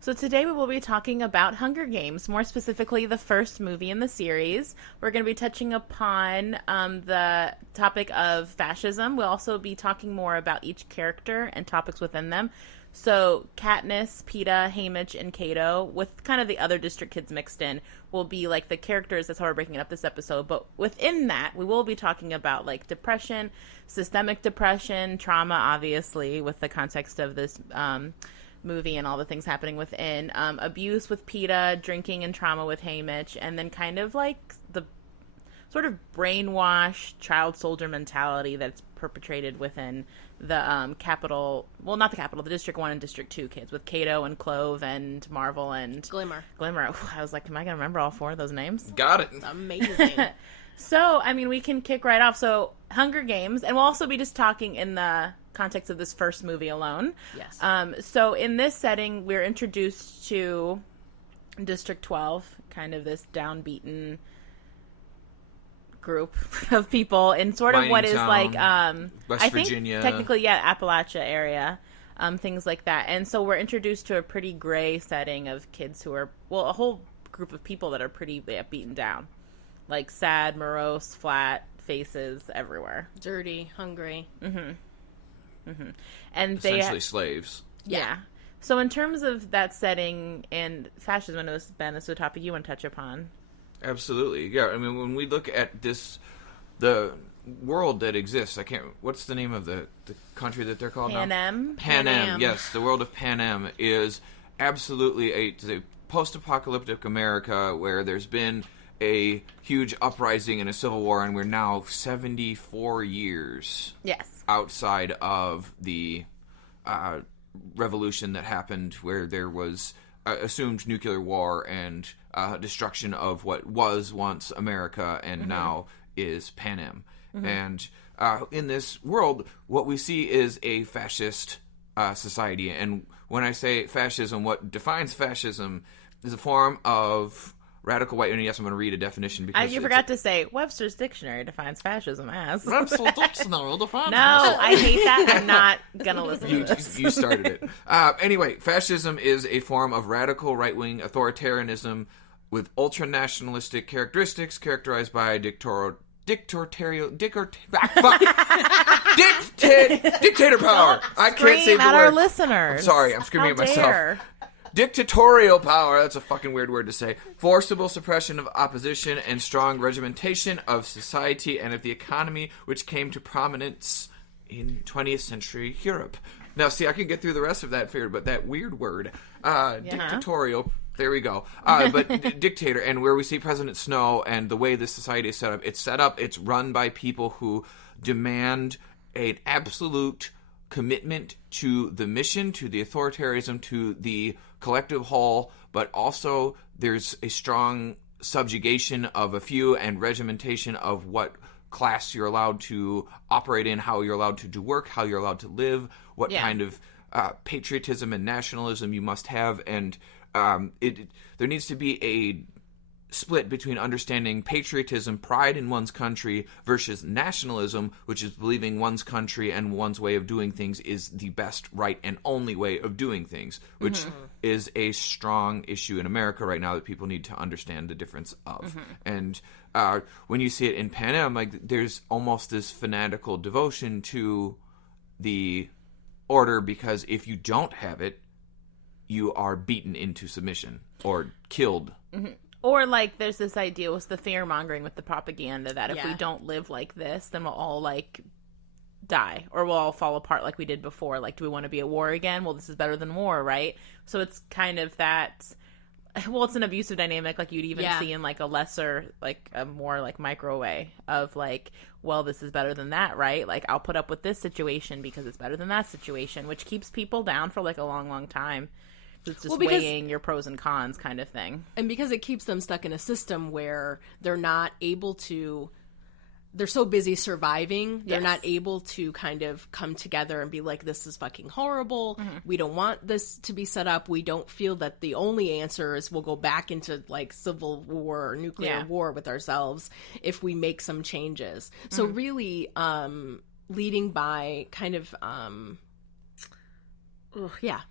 So today we will be talking about Hunger Games, more specifically the first movie in the series. We're going to be touching upon the topic of fascism. We'll also be talking more about each character and topics within them. So Katniss, Peeta, Haymitch, and Cato, with kind of the other district kids mixed in, will be like the characters. That's how we're breaking up this episode. But within that, we will be talking about like depression, systemic depression, trauma, obviously, with the context of this movie and all the things happening within, abuse with Peeta, drinking and trauma with Haymitch, and then kind of like the sort of brainwashed child soldier mentality that's perpetrated within the the District 1 and District 2 kids with Cato and Clove and Marvel and Glimmer. I was like, am I going to remember all four of those names? Got it. Amazing. So, I mean, we can kick right off. So, Hunger Games, and we'll also be just talking in the context of this first movie alone. Yes. So, in this setting, we're introduced to District 12, kind of this downbeaten group of people in sort of what is like West Virginia. Technically, Appalachia area, things like that. And so we're introduced to a pretty gray setting of kids who are, well, a whole group of people that are pretty beaten down, like sad, morose, flat faces everywhere, Dirty, hungry. and Essentially slaves. Yeah. So in terms of that setting and fascism, I know Ben, this is a topic you want to touch upon. Absolutely. Yeah, I mean, when we look at this, the world that exists, what's the name of the country that they're called Panem. now? Panem. Yes, the world of Panem is absolutely a post-apocalyptic America where there's been a huge uprising and a civil war, and we're now 74 years outside of the revolution that happened where there was assumed nuclear war and destruction of what was once America and now is Panem. And in this world, what we see is a fascist society. And when I say fascism, what defines fascism is a form of radical white. And yes, I'm going to read a definition because you forgot to say Webster's Dictionary defines fascism as. Webster's Dictionary defines. No, I hate that. I'm not gonna listen to this. You started it. Anyway, fascism is a form of radical right-wing authoritarianism with ultra-nationalistic characteristics characterized by dictator power. I can't say the at word. Our listeners. I'm sorry, I'm screaming How at myself. dare. Dictatorial power, that's a fucking weird word to say. Forcible suppression of opposition and strong regimentation of society and of the economy, which came to prominence in 20th century Europe. Now, see, I can get through the rest of that fear, but that weird word, dictatorial, there we go. But dictator, and where we see President Snow and the way this society is set up, it's run by people who demand an absolute commitment to the mission, to the authoritarianism, to the collective whole, but also there's a strong subjugation of a few and regimentation of what class you're allowed to operate in, how you're allowed to do work, how you're allowed to live, what kind of patriotism and nationalism you must have, and there needs to be a split between understanding patriotism, pride in one's country, versus nationalism, which is believing one's country and one's way of doing things is the best, right, and only way of doing things, which is a strong issue in America right now that people need to understand the difference of. And when you see it in Panem, like, there's almost this fanatical devotion to the order, because if you don't have it, you are beaten into submission or killed. Or, like, there's this idea with the fear-mongering with the propaganda that if we don't live like this, then we'll all, like, die. Or we'll all fall apart like we did before. Like, do we want to be at war again? Well, this is better than war, right? So it's kind of that... Well, it's an abusive dynamic, like, you'd even see in, like, a lesser, like, a more, like, micro way of, like, well, this is better than that, right? Like, I'll put up with this situation because it's better than that situation, which keeps people down for, like, a long, long time. It's just weighing your pros and cons kind of thing. And because it keeps them stuck in a system where they're not able to, they're so busy surviving, they're not able to kind of come together and be like, this is fucking horrible. We don't want this to be set up. We don't feel that the only answer is we'll go back into, like, civil war or nuclear war with ourselves if we make some changes. So really leading by kind of...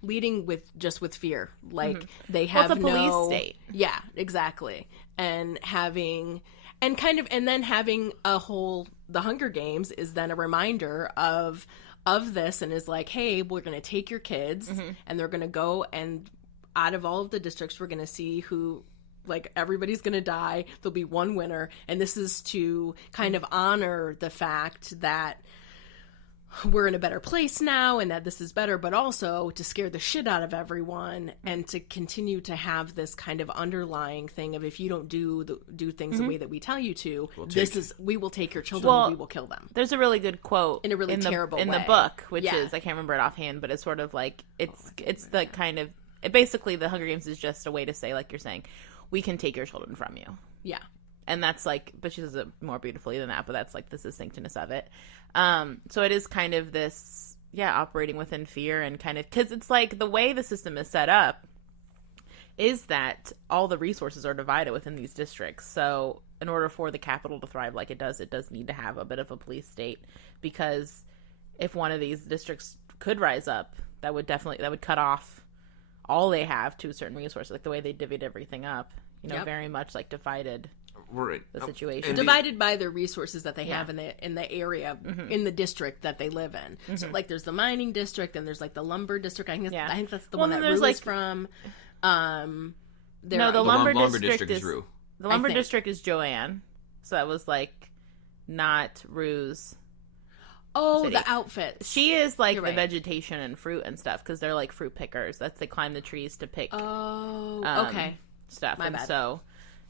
leading with fear. Like they Well, have it's a police state. Yeah, exactly. And having the Hunger Games is then a reminder of this, and is like, hey, we're going to take your kids and they're going to go, and out of all of the districts, we're going to see who, like, everybody's going to die. There'll be one winner. And this is to kind of honor the fact that we're in a better place now and that this is better, but also to scare the shit out of everyone and to continue to have this kind of underlying thing of, if you don't do things the way that we tell you to, we will take your children and we will kill them. There's a really good quote in a really terrible way in the book, which is, I can't remember it offhand, but it's sort of like, it's the kind of, basically the Hunger Games is just a way to say, like you're saying, we can take your children from you. Yeah. And that's like, but she says it more beautifully than that, but that's like the succinctness of it. So it is kind of this, operating within fear, and kind of, because it's like the way the system is set up is that all the resources are divided within these districts. So in order for the capital to thrive like it does need to have a bit of a police state, because if one of these districts could rise up, that would cut off all they have to a certain resource, like the way they divvied everything up, very much like divided the situation. Divided by the resources that they have in the area, in the district that they live in. So, like, there's the mining district, and there's, like, the lumber district. I think that's the one that Rue is from. No, the lumber district is Rue. The lumber district is Joanne. So that was, like, not Rue's. Oh, city. The outfits. She is like the vegetation and fruit and stuff, because they're like fruit pickers. They climb the trees to pick. Okay. Stuff. My bad. So,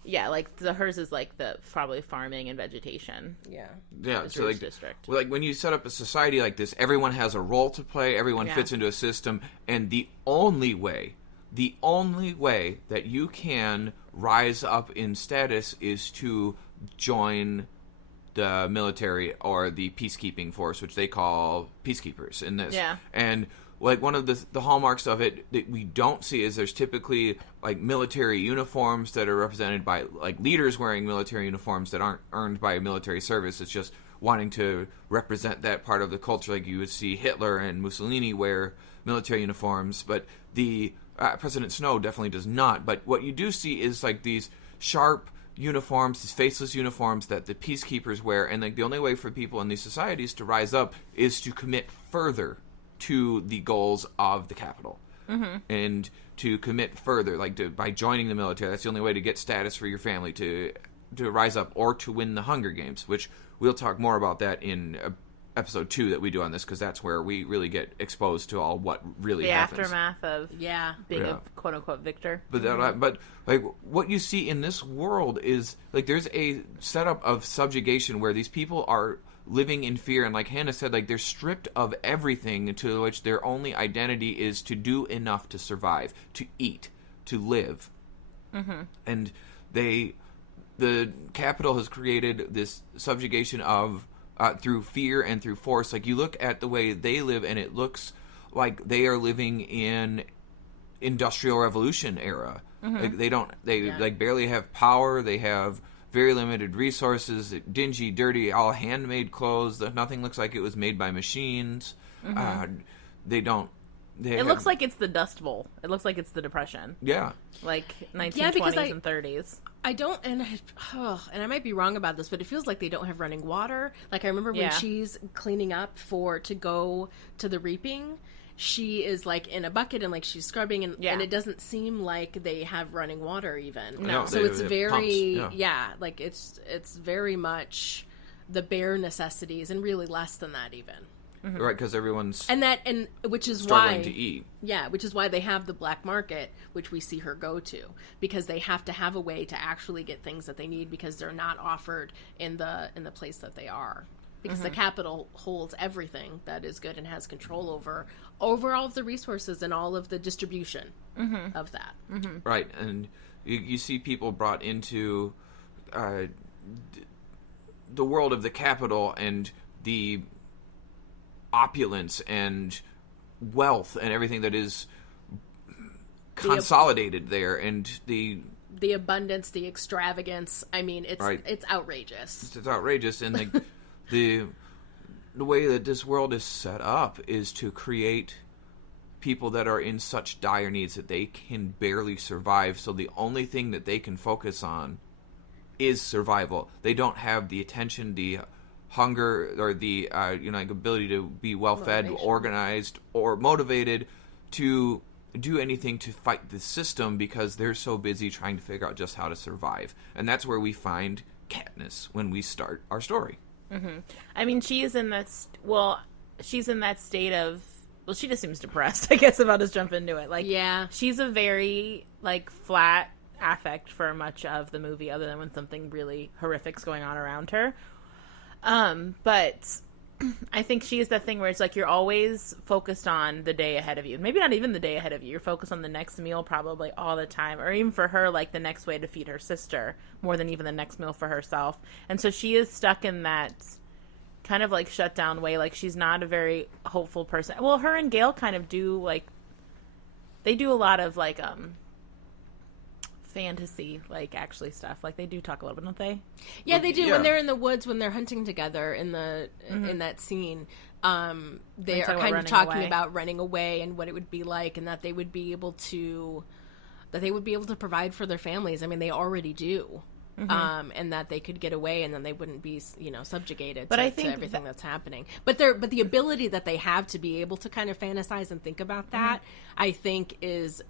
like hers is like the probably farming and vegetation. Yeah. So like district. Like when you set up a society like this, everyone has a role to play. Everyone fits into a system, and the only way that you can rise up in status is to join the military or the peacekeeping force, which they call peacekeepers in this. Yeah. And like one of the hallmarks of it that we don't see is there's typically like military uniforms that are represented by like leaders wearing military uniforms that aren't earned by military service. It's just wanting to represent that part of the culture. Like you would see Hitler and Mussolini wear military uniforms, but the President Snow definitely does not. But what you do see is like these sharp uniforms, these faceless uniforms that the peacekeepers wear, and like the only way for people in these societies to rise up is to commit further to the goals of the capital, and to commit further, like by joining the military. That's the only way to get status for your family to rise up, or to win the Hunger Games, which we'll talk more about that in episode 2 that we do on this, because that's where we really get exposed to all what really happens. The aftermath of being a quote-unquote victor. But like what you see in this world is like there's a setup of subjugation where these people are living in fear, and like Hannah said, like they're stripped of everything, to which their only identity is to do enough to survive, to eat, to live. And the capital has created this subjugation of through fear and through force. Like you look at the way they live, and it looks like they are living in Industrial Revolution era. Like they like barely have power. They have very limited resources, dingy, dirty, all handmade clothes. Nothing looks like it was made by machines. It looks like it's the Dust Bowl. It looks like it's the Depression. Yeah. Like 1920s and 30s. I don't, and I might be wrong about this, but it feels like they don't have running water. Like I remember when she's cleaning up to go to the reaping, she is like in a bucket and like she's scrubbing, and it doesn't seem like they have running water even. No. So it's very, like it's very much the bare necessities, and really less than that even. Right, because everyone's which is struggling why to eat. Yeah, which is why they have the black market, which we see her go to, because they have to have a way to actually get things that they need, because they're not offered in the place that they are. Because the capital holds everything that is good and has control over all of the resources and all of the distribution of that. Right, and you see people brought into the world of the capital and the opulence and wealth and everything that is consolidated there, and the abundance, the extravagance. I mean, it's outrageous. It's outrageous, and the way that this world is set up is to create people that are in such dire needs that they can barely survive. So the only thing that they can focus on is survival. They don't have the attention, the hunger, or the ability to be well fed, organized, or motivated to do anything to fight the system because they're so busy trying to figure out just how to survive. And that's where we find Katniss when we start our story. Mm-hmm. I mean, she's in that state of, well, she just seems depressed, I guess, if I'll just jump into it. Like, yeah, she's a very, like, flat affect for much of the movie, other than when something really horrific's going on around her. But I think she is that thing where it's like you're always focused on the day ahead of you. Maybe not even the day ahead of you. You're focused on the next meal probably all the time. Or even for her, like the next way to feed her sister more than even the next meal for herself. And so she is stuck in that kind of like shut down way. Like she's not a very hopeful person. Well, her and Gail kind of do like, they do a lot of like, fantasy, like actually stuff. Like they do talk a little bit, don't they? Yeah, they do. Yeah. When they're in the woods, when they're hunting together in the in that scene, they are kind of talking about running away and what it would be like, and that they would be able to provide for their families. I mean, they already do. And that they could get away, and then they wouldn't be, subjugated to everything that's happening. But the ability that they have to be able to kind of fantasize and think about that, I think, is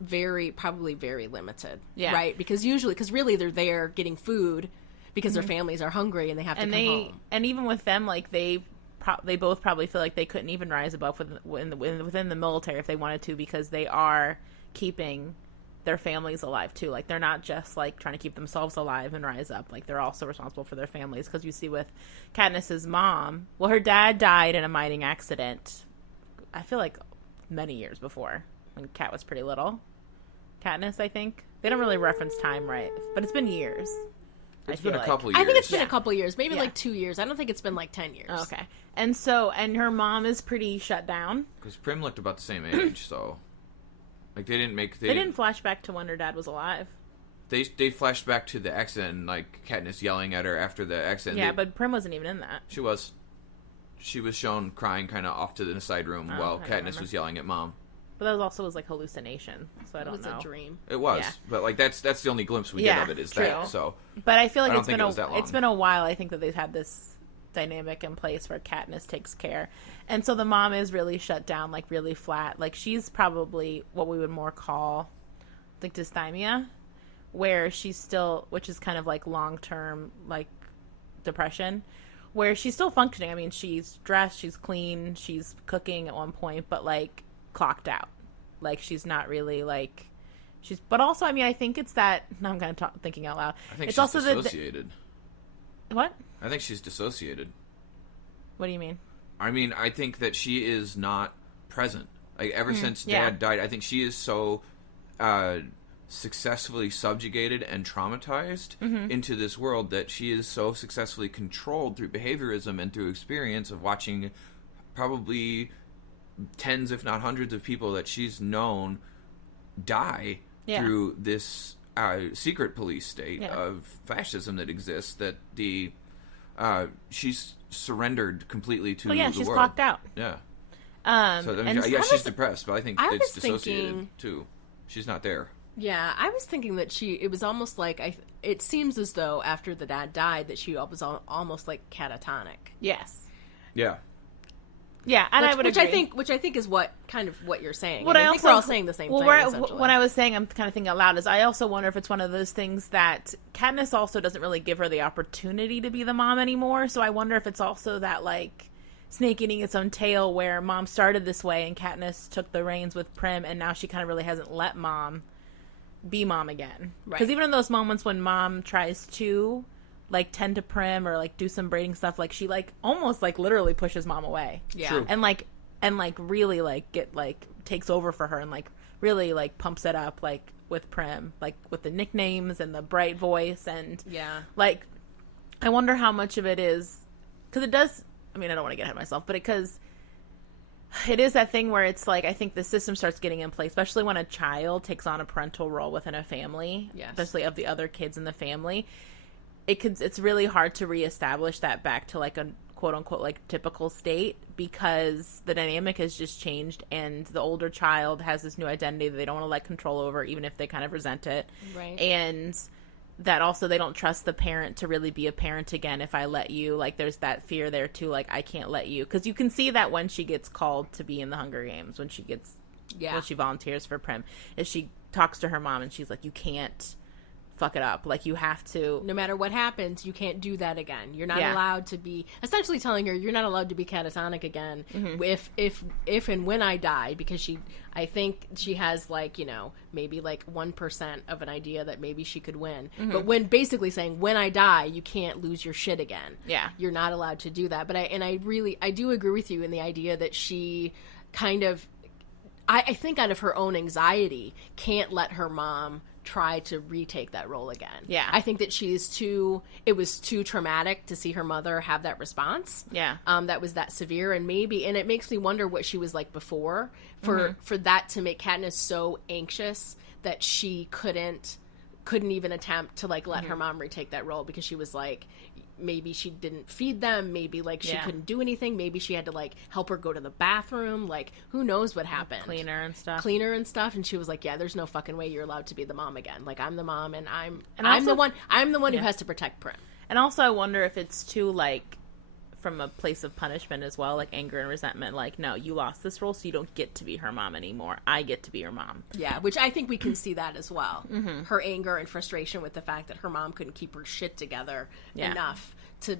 probably very limited. Yeah. Right? Because really they're there getting food because their families are hungry and they have to come home. And even with them, like they both probably feel like they couldn't even rise above within the military if they wanted to, because they are keeping their families alive too. Like they're not just like trying to keep themselves alive and rise up. Like they're also responsible for their families, because you see with Katniss's mom, well, her dad died in a mining accident, I feel like many years before, when Kat was pretty little. Katniss, I think. They don't really reference time, right? But it's been years. It's been a couple years. I think it's been a couple years, maybe like 2 years. I don't think it's been like 10 years. Okay. And her mom is pretty shut down. Because Prim looked about the same age, so... Like, they didn't flash back to when her dad was alive. They flashed back to the accident, and, like, Katniss yelling at her after the accident. Yeah, but Prim wasn't even in that. She was. She was shown crying kind of off to the side room while Katniss was yelling at Mom. But that was also like hallucination, so I don't know. It was a dream. It was, but, like, that's the only glimpse we get of it, is true. That, so. But I feel like it's been a while, I think, that they've had this dynamic in place where Katniss takes care. And so the mom is really shut down, like really flat. Like she's probably what we would more call like dysthymia, where she's still, which is kind of like long-term like depression, where she's still functioning. I mean, she's dressed, she's clean, she's cooking at one point, but like clocked out. Like she's not really like but also, I mean, I think it's that, now I'm kind of thinking out loud. I think it's she's also dissociated. What? I think she's dissociated. What do you mean? I mean, I think that she is not present. Like, ever since Dad died, I think she is so successfully subjugated and traumatized into this world that she is so successfully controlled through behaviorism and through experience of watching probably tens, if not hundreds, of people that she's known die through this secret police state of fascism that exists, that she's surrendered completely to the world. She's clocked out. Yeah. So, I mean, she's depressed, but I think it's dissociated, too. She's not there. Yeah, I was thinking that it was almost like, it seems as though after the dad died that she was almost like catatonic. Yes. Yeah. Yeah, and I would agree. Which I think is what you're saying. I think we're all saying the same thing, essentially. What I was saying, I'm kind of thinking out loud, is I also wonder if it's one of those things that Katniss also doesn't really give her the opportunity to be the mom anymore, so I wonder if it's also that, like, snake eating its own tail, where Mom started this way and Katniss took the reins with Prim, and now she kind of really hasn't let Mom be Mom again. Because even in those moments when Mom tries to like tend to Prim or like do some braiding stuff, like she like almost like literally pushes Mom away. Yeah. True. And really like takes over for her and like really like pumps it up like with Prim, like with the nicknames and the bright voice, and like I wonder how much of it is, because it does, I mean, I don't want to get ahead of myself, but because it is that thing where it's like, I think the system starts getting in place, especially when a child takes on a parental role within a family, especially of the other kids in the family. It's really hard to reestablish that back to like a quote unquote like typical state, because the dynamic has just changed, and the older child has this new identity that they don't want to let control over, even if they kind of resent it. Right. And that also they don't trust the parent to really be a parent again. If I let you, like, there's that fear there too, like, I can't let you, because you can see that when she gets called to be in the Hunger Games, when she gets when she volunteers for Prim, is she talks to her mom and she's like, you can't fuck it up, like, you have to, no matter what happens, you can't do that again. You're not allowed to be, essentially telling her you're not allowed to be catatonic again if and when I die, because I think she has, like, you know, maybe like 1% of an idea that maybe she could win, but when basically saying, when I die, you can't lose your shit again. You're not allowed to do that. But I do agree with you in the idea that she kind of, I think out of her own anxiety, can't let her mom try to retake that role again. I think that it was too traumatic to see her mother have that response. That was that severe, and it makes me wonder what she was like before for that to make Katniss so anxious that she couldn't even attempt to, like, let her mom retake that role, because she was like, maybe she didn't feed them, maybe, like, she couldn't do anything, maybe she had to, like, help her go to the bathroom, like, who knows what happened. Cleaner and stuff, and she was like, yeah, there's no fucking way you're allowed to be the mom again, like, I'm the mom, and I'm the one who has to protect Prim. And also I wonder if it's too, like, from a place of punishment as well, like anger and resentment, like, no, you lost this role, so you don't get to be her mom anymore, I get to be your mom. Which I think we can see that as well. Her anger and frustration with the fact that her mom couldn't keep her shit together enough to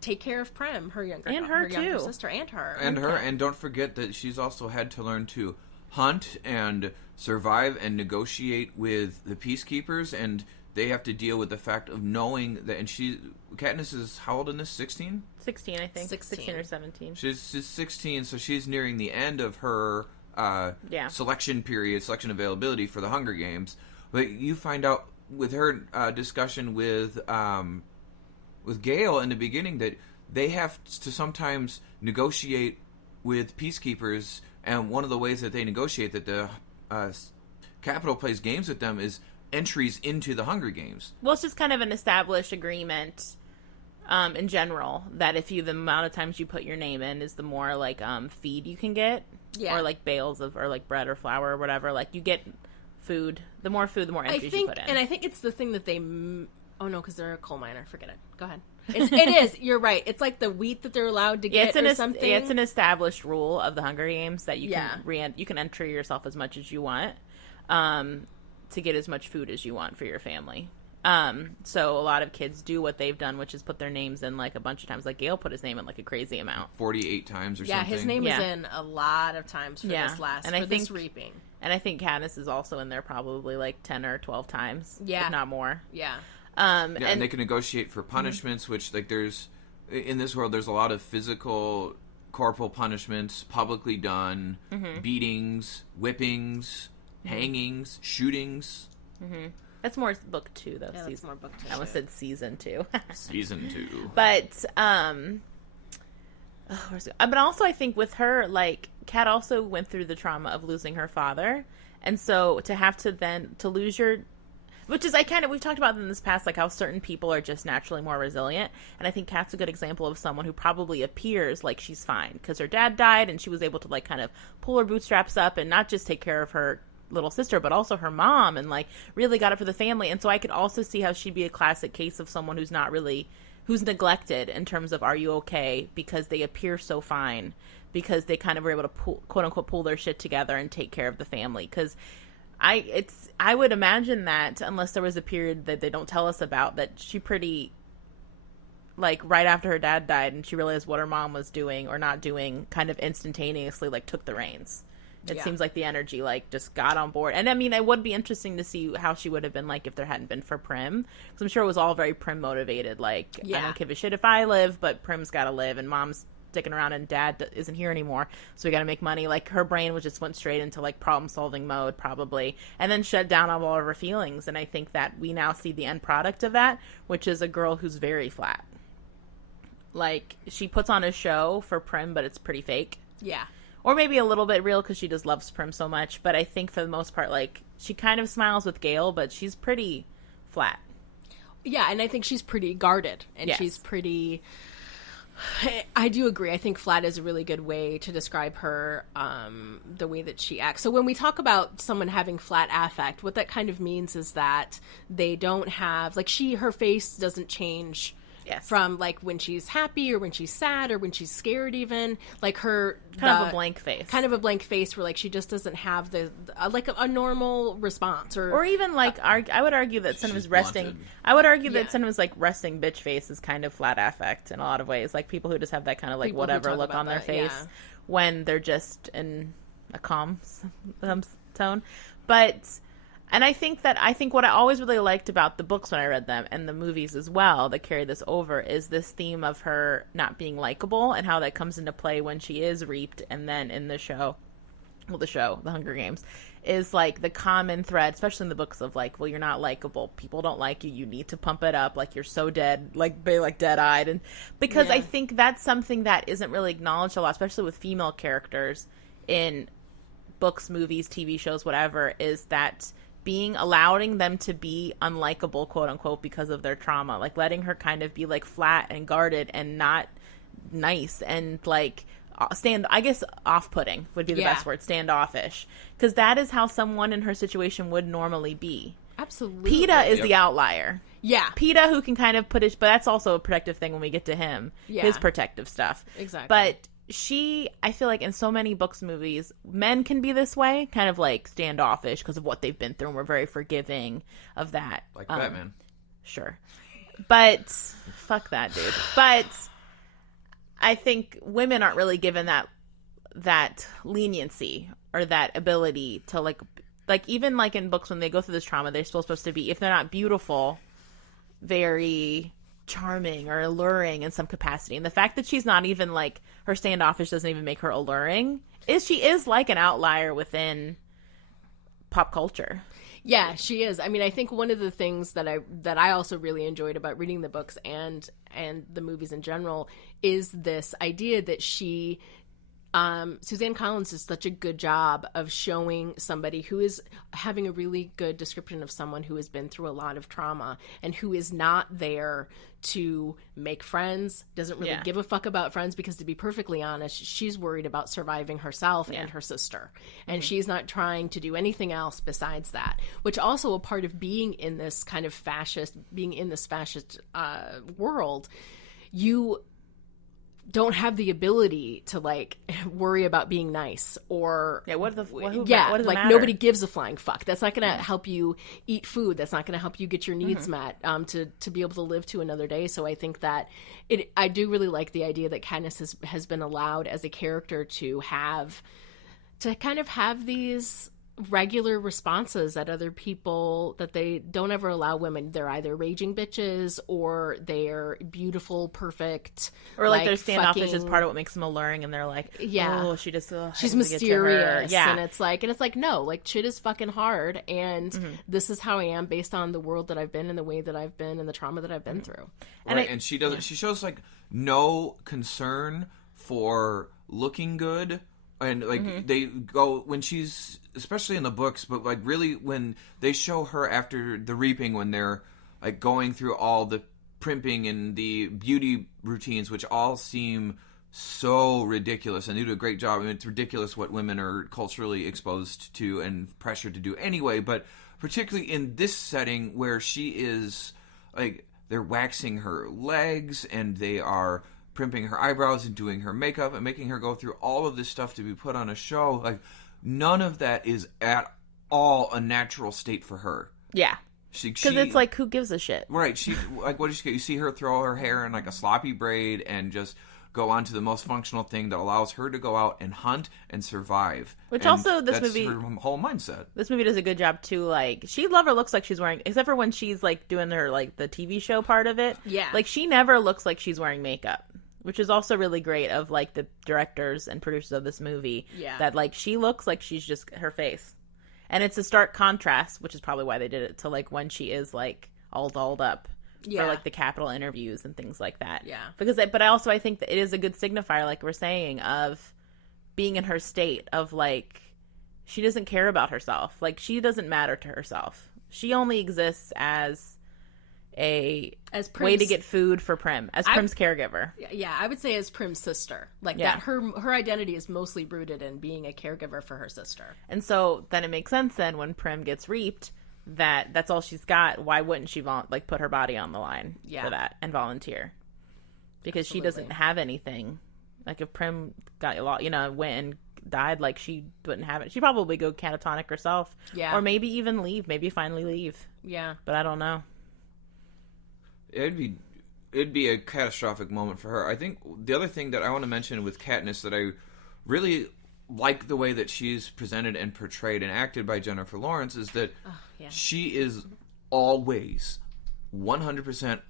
take care of Prim, her younger sister, and her. And don't forget that she's also had to learn to hunt and survive and negotiate with the peacekeepers, and they have to deal with the fact of knowing that, and Katniss is how old in this? 16? 16, I think. 16 or 17. She's 16, so she's nearing the end of her selection availability for the Hunger Games. But you find out with her discussion with Gale in the beginning that they have to sometimes negotiate with peacekeepers, and one of the ways that they negotiate, that the Capitol plays games with them, is entries into the Hunger Games. Well, it's just kind of an established agreement in general, that if the amount of times you put your name in is the more, like, feed you can get, or like bales of, or like bread or flour or whatever, like, you get food, the more entries you put in. And I think it's the thing that because they're a coal miner, forget it, go ahead. It is, you're right, it's like the wheat that they're allowed to get or something. It's an established rule of the Hunger Games that you can enter yourself as much as you want, to get as much food as you want for your family. So a lot of kids do what they've done, which is put their names in, like, a bunch of times. Like, Gale put his name in, like, a crazy amount. 48 times or something. Yeah, his name is in a lot of times for this reaping. And I think Katniss is also in there probably, like, 10 or 12 times. If not more. And they can negotiate for punishments, which, like, in this world, there's a lot of physical, corporal punishments, publicly done, beatings, whippings, hangings, shootings. That's more book 2, though. Yeah, that's more book 2. I almost said season 2. Season 2. But, but also I think with her, like, Kat also went through the trauma of losing her father. And so to have to lose your... Which is, we've talked about in this past, like, how certain people are just naturally more resilient. And I think Kat's a good example of someone who probably appears like she's fine, because her dad died and she was able to, like, kind of pull her bootstraps up and not just take care of her little sister, but also her mom, and, like, really got it for the family. And so I could also see how she'd be a classic case of someone who's neglected in terms of, are you okay? Because they appear so fine, because they kind of were able to quote unquote pull their shit together and take care of the family. Because I would imagine that, unless there was a period that they don't tell us about, that she pretty, like, right after her dad died and she realized what her mom was doing or not doing, kind of instantaneously, like, took the reins. It seems like the energy, like, just got on board. And I mean, it would be interesting to see how she would have been, like, if there hadn't been for Prim, because I'm sure it was all very Prim motivated. Like, I don't give a shit if I live, but Prim's gotta live, and mom's sticking around and dad isn't here anymore, so we gotta make money. Like, her brain just went straight into, like, problem solving mode probably, and then shut down all of her feelings. And I think that we now see the end product of that, which is a girl who's very flat. Like, she puts on a show for Prim, but it's pretty fake. Or maybe a little bit real, because she just loves Prim so much. But I think for the most part, like, she kind of smiles with Gale, but she's pretty flat. Yeah, and I think she's pretty guarded. And she's pretty... I do agree. I think flat is a really good way to describe her, the way that she acts. So when we talk about someone having flat affect, what that kind of means is that they don't have, like, her face doesn't change from, like, when she's happy or when she's sad or when she's scared even. Like, kind of a blank face. Kind of a blank face where, like, she just doesn't have like, a normal response. Or even, like, I would argue that Cinema's resting... Blunted. I would argue that Cinema's, like, resting bitch face is kind of flat affect in a lot of ways. Like, people who just have that kind of, like, whatever look on their face when they're just in a calm tone. But... And I think what I always really liked about the books when I read them, and the movies as well that carry this over, is this theme of her not being likable and how that comes into play when she is reaped. And then in the show, The Hunger Games, is like the common thread, especially in the books, of like, well, you're not likable. People don't like you. You need to pump it up. Like, you're so dead, like dead-eyed. And because I think that's something that isn't really acknowledged a lot, especially with female characters in books, movies, TV shows, whatever, is that allowing them to be unlikable, quote unquote, because of their trauma, like letting her kind of be like flat and guarded and not nice and like off-putting would be the best word, standoffish, because that is how someone in her situation would normally be. Absolutely. Peeta is the outlier. Yeah. Peeta, who can kind of but that's also a protective thing when we get to him. Yeah. His protective stuff. Exactly. But I feel like in so many books, movies, men can be this way, kind of like standoffish because of what they've been through, and we're very forgiving of that. Like Batman. Sure. But, fuck that, dude. But I think women aren't really given that leniency or that ability to, like even like in books when they go through this trauma, they're still supposed to be, if they're not beautiful, very charming or alluring in some capacity. And the fact that she's not even like, her standoffish doesn't even make her alluring, she is like an outlier within pop culture. Yeah, she is. I mean, I think one of the things that I also really enjoyed about reading the books and the movies in general is this idea that Suzanne Collins does such a good job of showing somebody who is having a really good description of someone who has been through a lot of trauma and who is not there to make friends, doesn't really give a fuck about friends, because to be perfectly honest, she's worried about surviving herself and her sister. And she's not trying to do anything else besides that, which also a part of being in this kind of fascist world, you don't have the ability to like worry about being nice or what does like it matter? Nobody gives a flying fuck. That's not going to help you eat food. That's not going to help you get your needs met to be able to live to another day. So I think that I do really like the idea that Katniss has been allowed as a character to kind of have these regular responses that other people, that they don't ever allow women. They're either raging bitches or they're beautiful, perfect, or like their standoffish is part of what makes them alluring, and they're like, oh, she's mysterious, and it's like no, like shit is fucking hard, and this is how I am based on the world that I've been and the way that I've been and the trauma that I've been through. And she doesn't. She shows like no concern for looking good. And, like, they go, when she's, especially in the books, but, like, really when they show her after the reaping, when they're, like, going through all the primping and the beauty routines, which all seem so ridiculous, and they do a great job. I mean, it's ridiculous what women are culturally exposed to and pressured to do anyway, but particularly in this setting where she is, like, they're waxing her legs, and they are primping her eyebrows and doing her makeup and making her go through all of this stuff to be put on a show. Like, none of that is at all a natural state for her. Yeah. Because it's like, who gives a shit? Right. She, like, what does she get? You see her throw her hair in like a sloppy braid and just go on to the most functional thing that allows her to go out and hunt and survive. Which also this that's movie, her whole mindset. This movie does a good job too. Like, she never looks like she's wearing, except for when she's like doing her like the TV show part of it. Yeah. Like, she never looks like she's wearing makeup, which is also really great of like the directors and producers of this movie. Yeah. That like she looks like she's just her face, and it's a stark contrast, which is probably why they did it, to like when she is like all dolled up. For like the Capitol interviews and things like that. Yeah. But I think that it is a good signifier, like we're saying, of being in her state of like, she doesn't care about herself. Like, she doesn't matter to herself. She only exists as As way to Prim's- get food for Prim, as Prim's caregiver. Yeah, I would say as Prim's sister. Like Yeah. that her identity is mostly rooted in being a caregiver for her sister. And so then it makes sense then when Prim gets reaped that's all she's got. Why wouldn't she put her body on the line for that and volunteer? Because she doesn't have anything. Like if Prim got a lot, went and died, like she wouldn't have it. She'd probably go catatonic herself. Yeah. Or maybe even leave. Maybe finally leave. Yeah. But I don't know. It'd be a catastrophic moment for her. I think the other thing that I want to mention with Katniss that I really like the way that she's presented and portrayed and acted by Jennifer Lawrence is that she is always 100%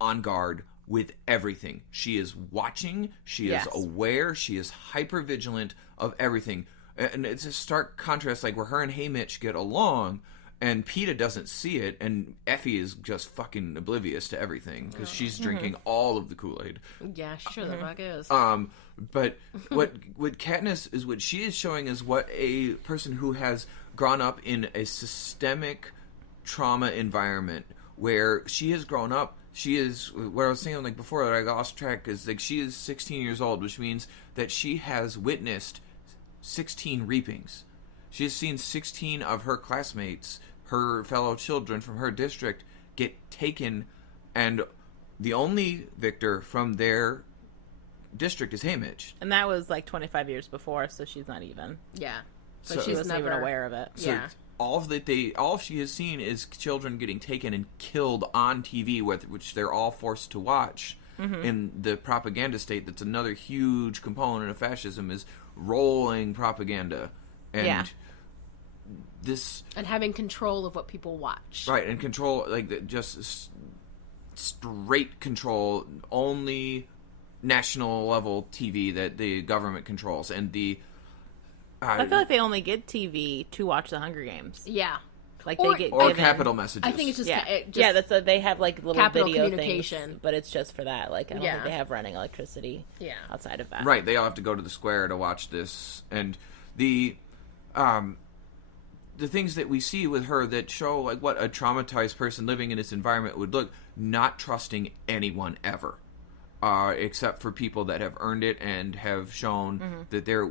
on guard with everything. She is watching, she is aware, she is hyper vigilant of everything. And it's a stark contrast, like where her and Haymitch get along, and Peeta doesn't see it, and Effie is just fucking oblivious to everything because she's drinking all of the Kool-Aid. Yeah, she sure the fuck is. But what Katniss is, what she is showing is what a person who has grown up in a systemic trauma environment where she has grown up. She is, what I was saying like before that I lost track is like she is 16 years old, which means that she has witnessed 16 reapings. She has seen 16 of her classmates, her fellow children from her district, get taken, and the only victor from their district is Haymitch. And that was like 25 years before, so she's not even. Yeah. So She wasn't even aware of it. So all she has seen is children getting taken and killed on TV, which they're all forced to watch in the propaganda state. That's another huge component of fascism, is rolling propaganda. And and having control of what people watch. Right, and control, like, just straight control, only national level TV that the government controls. And I feel like they only get TV to watch the Hunger Games. Yeah. Like or they get capital messages. I think it's just they have like little capital video communication. things, but it's just for that. Like I don't think they have running electricity. Outside of that, right? They all have to go to the square to watch this, and the things that we see with her that show like what a traumatized person living in this environment would look, not trusting anyone ever. Except for people that have earned it and have shown that their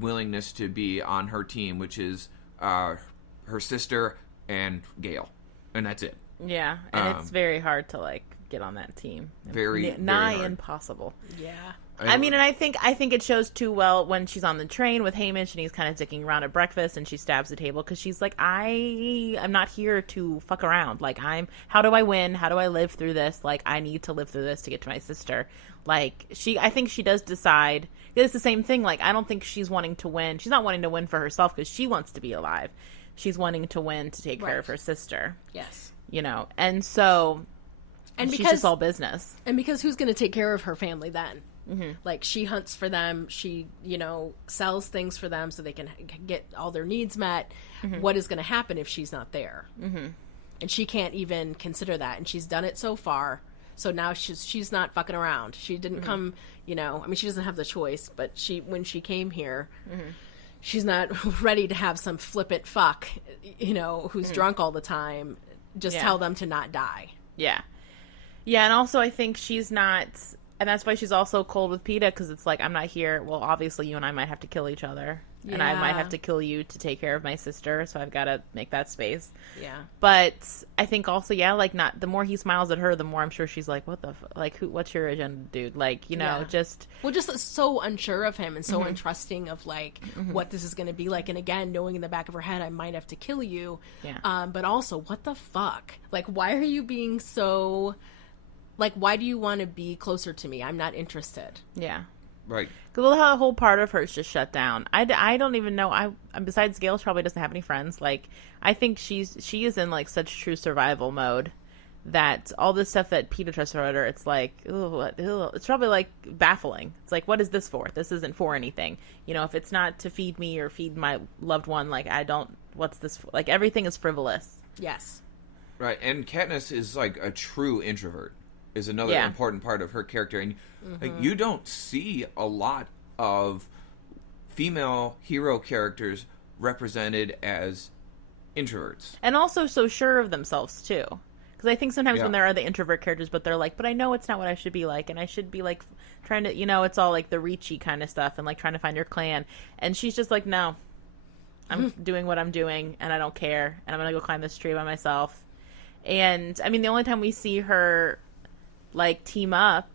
willingness to be on her team, which is her sister and Gale, and that's it. Yeah, and it's very hard to like get on that team. Very nigh hard. Impossible. Yeah. I mean, and I think it shows too well when she's on the train with Haymitch and he's kind of dicking around at breakfast and she stabs the table because she's like, I'm not here to fuck around. Like, how do I win? How do I live through this? Like, I need to live through this to get to my sister. Like, I think she does decide. It's the same thing. Like, I don't think she's wanting to win. She's not wanting to win for herself because she wants to be alive. She's wanting to win to take care of her sister. Yes. And so, and she's just all business. And because who's going to take care of her family then? Like, she hunts for them, she sells things for them so they can get all their needs met. What is going to happen if she's not there? And she can't even consider that, and she's done it so far, so now she's not fucking around. She didn't come, I mean, she doesn't have the choice, but when she came here, she's not ready to have some flippant fuck, who's drunk all the time, just tell them to not die. Yeah, and also I think she's not. And that's why she's also cold with Peeta, because it's like, I'm not here. Well, obviously, you and I might have to kill each other. Yeah. And I might have to kill you to take care of my sister, so I've got to make that space. Yeah. But I think also, the more he smiles at her, the more I'm sure she's like, what the what's your agenda, dude? Like, just... Well, just so unsure of him and so untrusting of, like, what this is going to be like. And again, knowing in the back of her head, I might have to kill you. Yeah. But also, what the fuck? Like, why are you being so... Like, why do you want to be closer to me? I'm not interested. Yeah. Right. Because a whole part of her is just shut down. I don't even know. Besides Gale, she probably doesn't have any friends. Like, I think she is in, like, such true survival mode that all this stuff that Peeta tries to throw at her, it's like, it's probably, like, baffling. It's like, what is this for? This isn't for anything. If it's not to feed me or feed my loved one, like, what's this for? Like, everything is frivolous. Yes. Right, and Katniss is, like, a true introvert. Is another important part of her character, and like, you don't see a lot of female hero characters represented as introverts, and also so sure of themselves too. Because I think sometimes when there are the introvert characters, but they're like, but I know it's not what I should be like, and I should be like trying to, it's all like the Reachy kind of stuff, and like trying to find your clan. And she's just like, no, I'm doing what I'm doing, and I don't care, and I'm gonna go climb this tree by myself. And I mean, the only time we see her like team up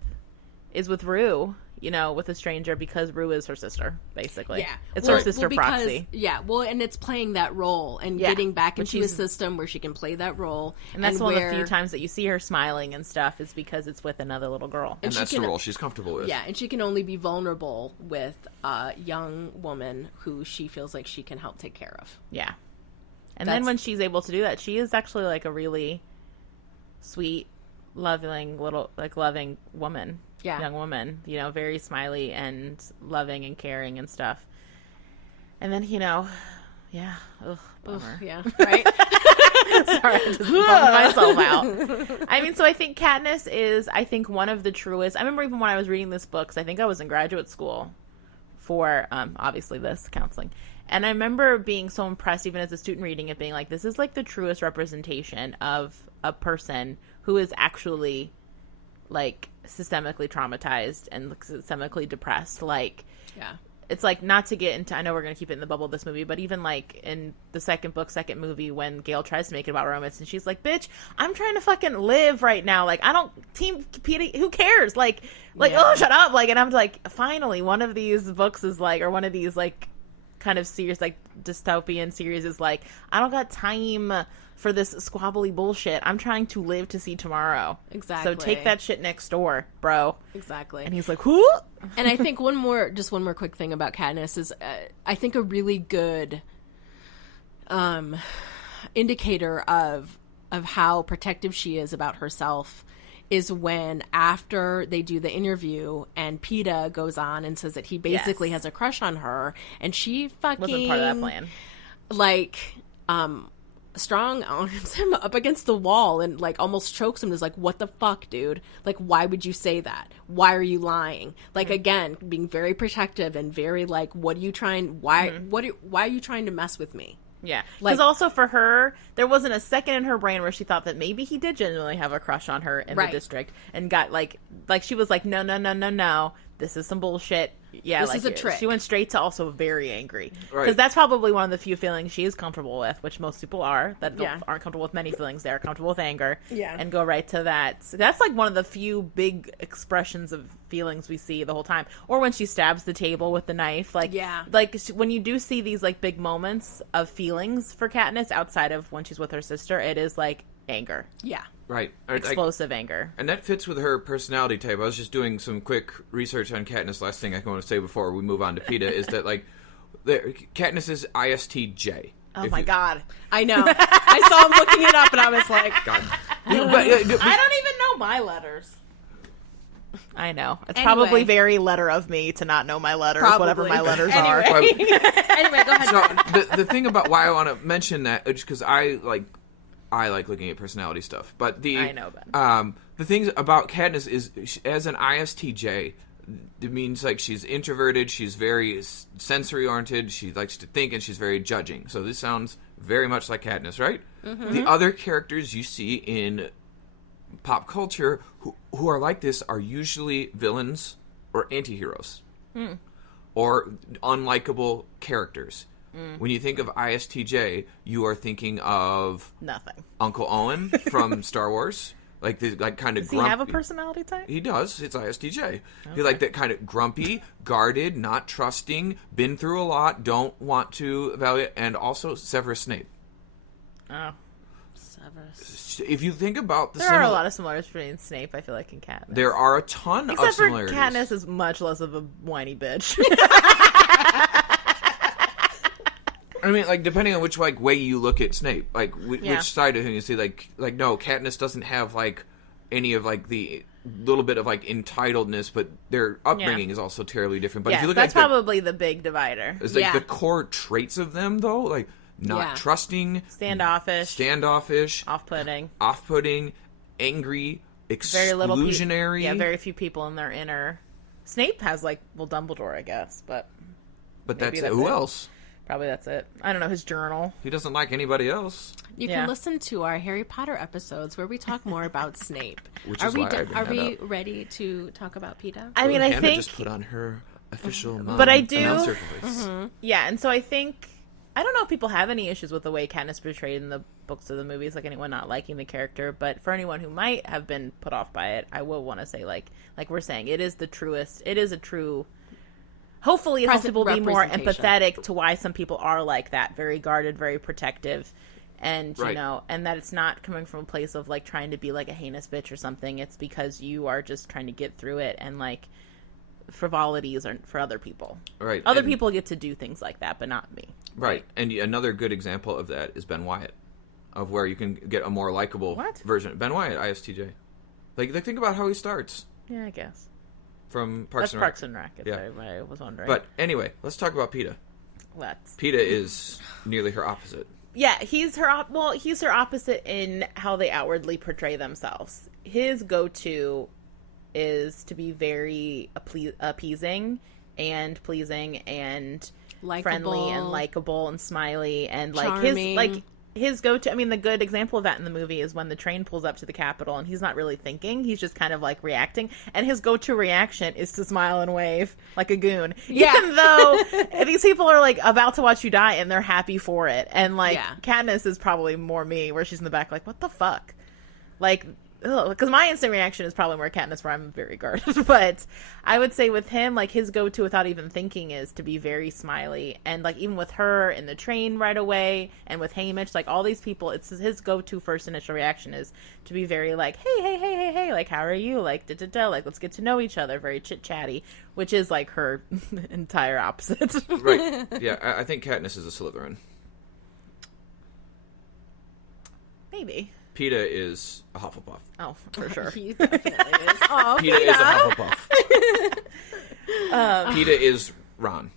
is with Rue. With a stranger, because Rue is her sister, basically. Yeah. It's her sister proxy. Yeah, and it's playing that role and getting back into a system where she can play that role. And that's one of the few times that you see her smiling and stuff is because it's with another little girl. And that's the role she's comfortable with. Yeah, and she can only be vulnerable with a young woman who she feels like she can help take care of. Yeah. And then when she's able to do that, she is actually like a really sweet, loving woman. Yeah. Young woman, very smiley and loving and caring and stuff. And then, bummer. Yeah, right? Sorry, I just bummed myself out. I mean, so I think Katniss is, one of the truest. I remember even when I was reading this book, 'cause I think I was in graduate school for, obviously, this counseling. And I remember being so impressed, even as a student reading it, being like, this is like the truest representation of a person who is actually like systemically traumatized and systemically depressed. Like, it's like, not to get into, I know we're going to keep it in the bubble of this movie, but even like in the second movie, when Gale tries to make it about romance and she's like, bitch, I'm trying to fucking live right now. Like, I don't, Team Peeta, who cares? Like, oh, shut up. Like, and I'm like, finally, one of these books is like, or one of these like kind of series, like dystopian series is like, I don't got time for this squabbly bullshit. I'm trying to live to see tomorrow. Exactly. So take that shit next door, bro. Exactly. And he's like, who? And I think one more quick thing about Katniss is I think a really good indicator of how protective she is about herself is when, after they do the interview and Peeta goes on and says that he basically has a crush on her, and she fucking wasn't part of that plan. Like, strong arms him up against the wall and like almost chokes him. Is like, what the fuck, dude? Like, why would you say that? Why are you lying? Like, again, being very protective and very like, what are you trying? Why are you trying to mess with me? Yeah, because also for her, there wasn't a second in her brain where she thought that maybe he did genuinely have a crush on her in the district, and got like she was like, no, this is some bullshit. Yeah, this like, is a trick. She went straight to also very angry, Right. because that's probably one of the few feelings she is comfortable with, which most people are that aren't comfortable with many feelings. They're comfortable with anger, and go right to that. So that's like one of the few big expressions of feelings we see the whole time. Or when she stabs the table with the knife, like when you do see these like big moments of feelings for Katniss outside of when she's with her sister, it is like anger. Yeah. Right. Explosive anger. And that fits with her personality type. I was just doing some quick research on Katniss. Last thing I want to say before we move on to Peeta is that, like, Katniss is ISTJ. Oh my God. I know. I saw him looking it up and I was like, God. I don't even know my letters. I know. It's probably very letter of me to not know my letters, whatever my letters are. Anyway, go ahead. So the thing about why I want to mention that is because I like looking at personality stuff. But I know that. The thing about Katniss is, as an ISTJ, it means like she's introverted, she's very sensory oriented, she likes to think, and she's very judging. So this sounds very much like Katniss, right? Mm-hmm. The other characters you see in pop culture who are like this are usually villains or anti-heroes or unlikable characters. When you think of ISTJ, you are thinking of nothing. Uncle Owen from Star Wars, like the kind of. Does he have a personality type? He does. It's ISTJ. Okay. He's like that kind of grumpy, guarded, not trusting, been through a lot, don't want to evaluate, and also Severus Snape. Oh, Severus. If you think about there are a lot of similarities between Snape, I feel like, and Katniss. There are a ton of similarities. Except for Katniss is much less of a whiny bitch. I mean, like, depending on which way you look at Snape, like which side of him you see, like no, Katniss doesn't have like any of like the little bit of like entitledness, but their upbringing is also terribly different. But if you look that's at probably the big divider. It's like the core traits of them, though, like not trusting, standoffish, off-putting, angry, exclusionary. Very few people in their inner. Snape has like Dumbledore, I guess, but that's who else? Probably that's it. I don't know, his journal. He doesn't like anybody else. You can listen to our Harry Potter episodes where we talk more about Snape. Which is why I bring Are that we up. ready to talk about Peeta? I mean, I Hannah think... just put on her official But I do... announcer voice. Yeah, and so I think... I don't know if people have any issues with the way Katniss portrayed in the books or the movies, like anyone not liking the character, but for anyone who might have been put off by it, I will want to say, like we're saying, it is the truest... It is a true... Hopefully it helps people be more empathetic to why some people are like that, very guarded, very protective, and you know, and that it's not coming from a place of like trying to be like a heinous bitch or something. It's because you are just trying to get through it, and like frivolities are for other people. Right. Other people get to do things like that, but not me. Right. And another good example of that is Ben Wyatt, of where you can get a more likable version. Ben Wyatt, ISTJ. Like think about how he starts. Yeah, I guess. From Parks and Rec. Parks and Rec, if I was wondering. But anyway, let's talk about Peeta. Let's. Peeta is nearly her opposite. Yeah, he's her opposite in how they outwardly portray themselves. His go-to is to be very appeasing and pleasing and Likeable. friendly and likable and smiley and like charming. his go-to. I mean, the good example of that in the movie is when the train pulls up to the Capitol and he's not really thinking. He's just kind of like reacting. And his go-to reaction is to smile and wave like a goon. Yeah. Even though these people are like about to watch you die and they're happy for it. And like Katniss is probably more me, where she's in the back like, what the fuck? Like, because my instant reaction is probably more Katniss, where I'm very guarded. But I would say with him, like, his go-to without even thinking is to be very smiley. And like even with her in the train right away, and with Haymitch, like all these people, it's his go-to first initial reaction is to be very like, hey, like, how are you? Like, like, let's get to know each other. Very chit-chatty, which is like her entire opposite. Right. Yeah, I think Katniss is a Slytherin. Maybe. Peeta is a Hufflepuff. Oh, for sure. He definitely is. Oh, Peeta is a Hufflepuff. Peeta is Ron.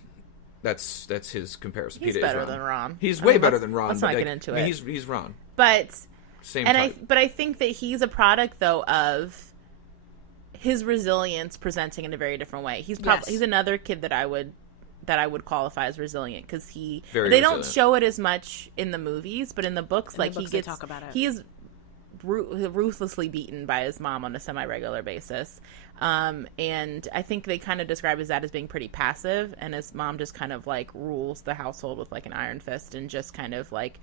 That's his comparison. He's Peeta better is Ron. than Ron. He's way better than Ron. Let's not get into it. He's Ron. But same type. But I think that he's a product though of his resilience presenting in a very different way. He's he's another kid that I would qualify as resilient, because they don't show it as much in the movies, but in the books, they talk about it. He's ruthlessly beaten by his mom on a semi-regular basis, and I think they kind of describe his dad as being pretty passive, and his mom just kind of like rules the household with like an iron fist, and just kind of like,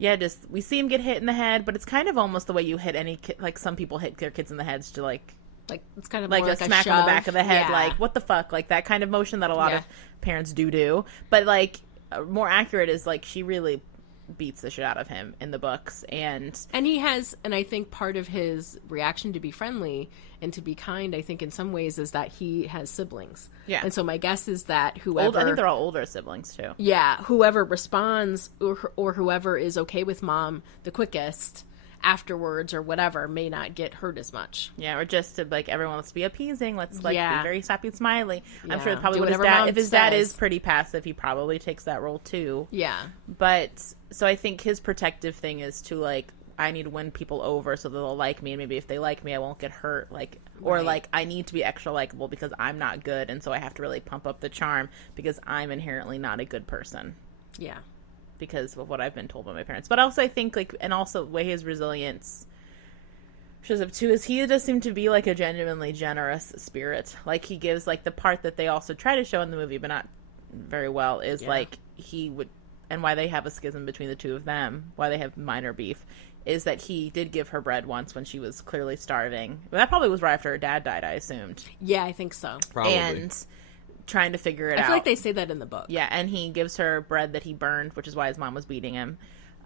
just we see him get hit in the head, but it's kind of almost the way you hit any kid. Like some people hit their kids in the heads to like it's kind of like more a smack on the back of the head, yeah. like what the fuck, like that kind of motion that a lot of parents do. But like more accurate is like she really beats the shit out of him in the books, and he has, and I think part of his reaction to be friendly and to be kind, I think in some ways, is that he has siblings. Yeah, and so my guess is that whoever I think they're all older siblings too. Yeah, whoever responds or whoever is okay with mom the quickest afterwards or whatever may not get hurt as much. Yeah, or just to like everyone wants to be appeasing. Let's like be very happy and smiley. Yeah. I'm sure probably what his dad, if his dad is pretty passive, he probably takes that role too. Yeah, but so I think his protective thing is to like, I need to win people over so that they'll like me, and maybe if they like me, I won't get hurt. Like, or like I need to be extra likable because I'm not good, and so I have to really pump up the charm because I'm inherently not a good person. Yeah. Because of what I've been told by my parents. But also I think like, and also the way his resilience shows up too is he does seem to be like a genuinely generous spirit. Like he gives like the part that they also try to show in the movie but not very well is like he would, and why they have a schism between the two of them, why they have minor beef, is that he did give her bread once when she was clearly starving. Well, that probably was right after her dad died, I assumed. Yeah, I think so. Probably. And trying to figure it out. I feel like they say that in the book. Yeah, and he gives her bread that he burned, which is why his mom was beating him.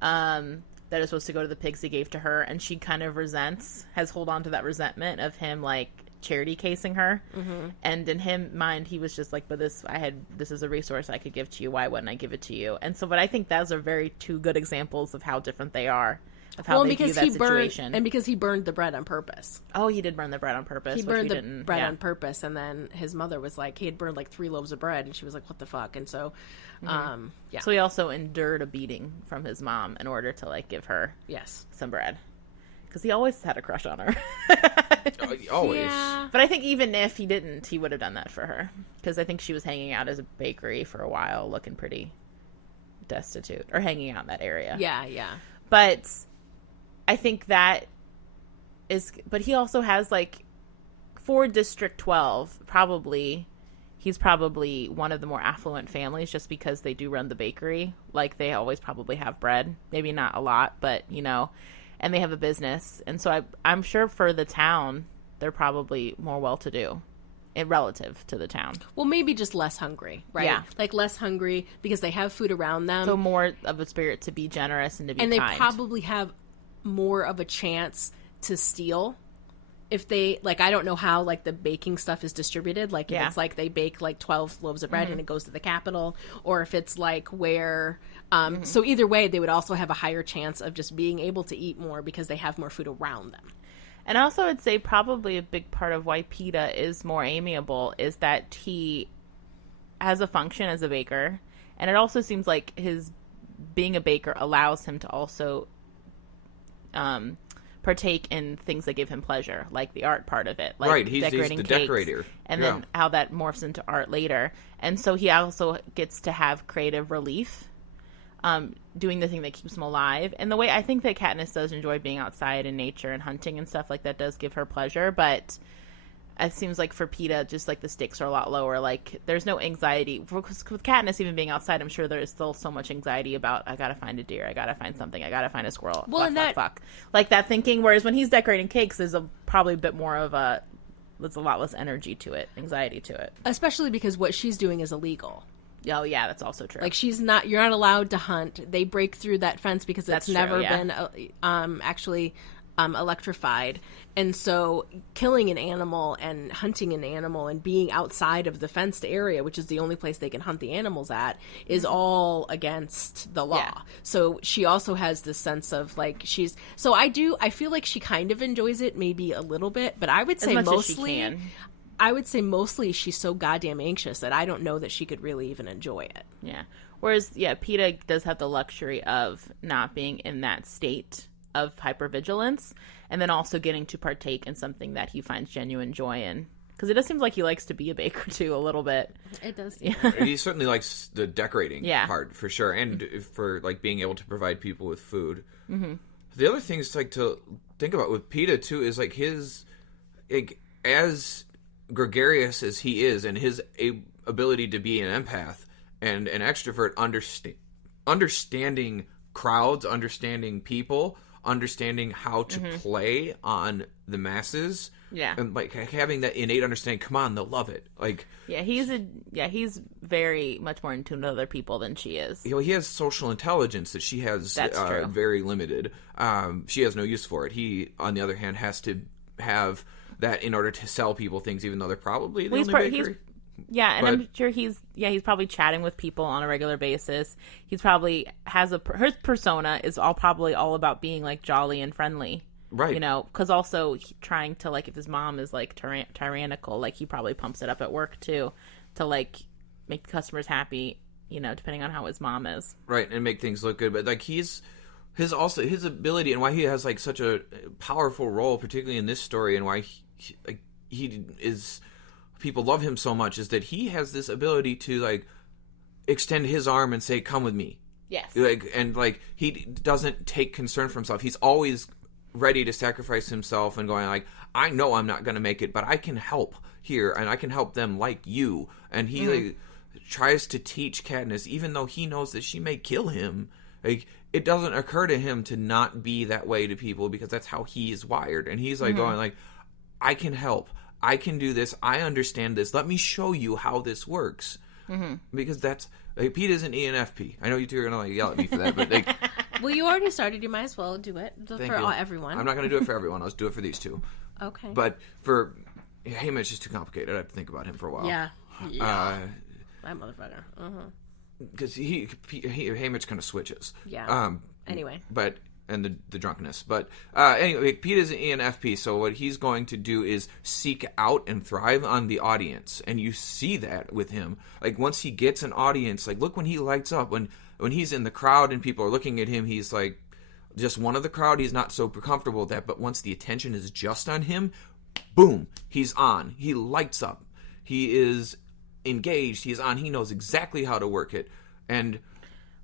That is supposed to go to the pigs he gave to her, and she kind of has hold on to that resentment of him like charity casing her. Mm-hmm. And in him mind, he was just like, but this is a resource I could give to you. Why wouldn't I give it to you? And so, but I think those are very two good examples of how different they are. Of how they view that situation. And because he burned the bread on purpose. Oh, he did burn the bread on purpose. He burned the bread on purpose, and then his mother was like, he had burned like 3 loaves of bread, and she was like, what the fuck? And so, So he also endured a beating from his mom in order to like give her some bread. Because he always had a crush on her. Always. Yeah. But I think even if he didn't, he would have done that for her. Because I think she was hanging out as a bakery for a while, looking pretty destitute or hanging out in that area. Yeah, yeah. But I think that is, but he also has like for District 12, he's probably one of the more affluent families just because they do run the bakery. Like they always probably have bread, maybe not a lot, but and they have a business. And so I'm sure for the town, they're probably more well-to-do relative to the town. Well, maybe just less hungry, right? Yeah. Like less hungry because they have food around them. So more of a spirit to be generous and to be kind. And they probably have more of a chance to steal if they, like, I don't know how, like, the baking stuff is distributed. Like, if it's, like, they bake, like, 12 loaves of bread and it goes to the Capitol, or if it's, like, where, so either way, they would also have a higher chance of just being able to eat more because they have more food around them. And also, I'd say probably a big part of why Peeta is more amiable is that he has a function as a baker, and it also seems like his being a baker allows him to also partake in things that give him pleasure, like the art part of it, like right. He's decorating the cakes, decorator, and then how that morphs into art later. And so he also gets to have creative relief, doing the thing that keeps him alive. And the way I think that Katniss does enjoy being outside in nature and hunting and stuff like that does give her pleasure, but it seems like for Peeta, just like the stakes are a lot lower. Like there's no anxiety with Katniss even being outside. I'm sure there's still so much anxiety about I gotta find a deer, I gotta find something, I gotta find a squirrel. Well, fuck, like that thinking. Whereas when he's decorating cakes, there's probably a bit more of there's a lot less energy to it, anxiety to it. Especially because what she's doing is illegal. Oh yeah, that's also true. Like you're not allowed to hunt. They break through that fence because it's never been actually electrified. And so killing an animal and hunting an animal and being outside of the fenced area, which is the only place they can hunt the animals at, is all against the law. Yeah. So she also has this sense of like I feel like she kind of enjoys it maybe a little bit, but I would say mostly she's so goddamn anxious that I don't know that she could really even enjoy it. Yeah. Whereas, Peeta does have the luxury of not being in that state of hypervigilance, and then also getting to partake in something that he finds genuine joy in. Because it does seem like he likes to be a baker, too, a little bit. It does. Yeah. He certainly likes the decorating part, for sure, and for, like, being able to provide people with food. Mm-hmm. The other thing is, like, to think about with Peeta, too, is, like, his... Like, as gregarious as he is, and his ability to be an empath and an extrovert, understanding crowds, understanding people, understanding how to play on the masses, and like having that innate understanding. Come on, they'll love it. Like, he's very much more in tune with other people than she is. He has social intelligence that she has very limited. She has no use for it. He, on the other hand, has to have that in order to sell people things, even though they're probably the only bakery. I'm sure he's probably chatting with people on a regular basis. He's probably her persona is probably all about being like jolly and friendly, right? Because also trying to, like, if his mom is like tyrannical, like he probably pumps it up at work too, to like make the customers happy, depending on how his mom is, right, and make things look good. But like his ability and why he has like such a powerful role, particularly in this story, and why he is. People love him so much is that he has this ability to like extend his arm and say, "Come with me." Yes. And he doesn't take concern for himself. He's always ready to sacrifice himself and going like, "I know I'm not going to make it, but I can help here and I can help them like you." And he tries to teach Katniss, even though he knows that she may kill him. Like, it doesn't occur to him to not be that way to people because that's how he is wired. And he's like going like, "I can help. I can do this. I understand this. Let me show you how this works." Mm-hmm. Because that's Peeta's an ENFP. I know you two are gonna yell at me for that, but well, you already started. You might as well do it everyone. I'm not gonna do it for everyone. I'll just do it for these two. Okay. But for Haymitch is too complicated. I have to think about him for a while. Yeah. That motherfucker. Because Haymitch kind of switches. Yeah. Anyway. But. And the drunkenness. But anyway, Peeta's an ENFP, so what he's going to do is seek out and thrive on the audience. And you see that with him. Like, once he gets an audience, like, look when he lights up. When he's in the crowd and people are looking at him, he's like just one of the crowd. He's not so comfortable with that. But once the attention is just on him, boom, he's on. He lights up. He is engaged. He's on. He knows exactly how to work it. And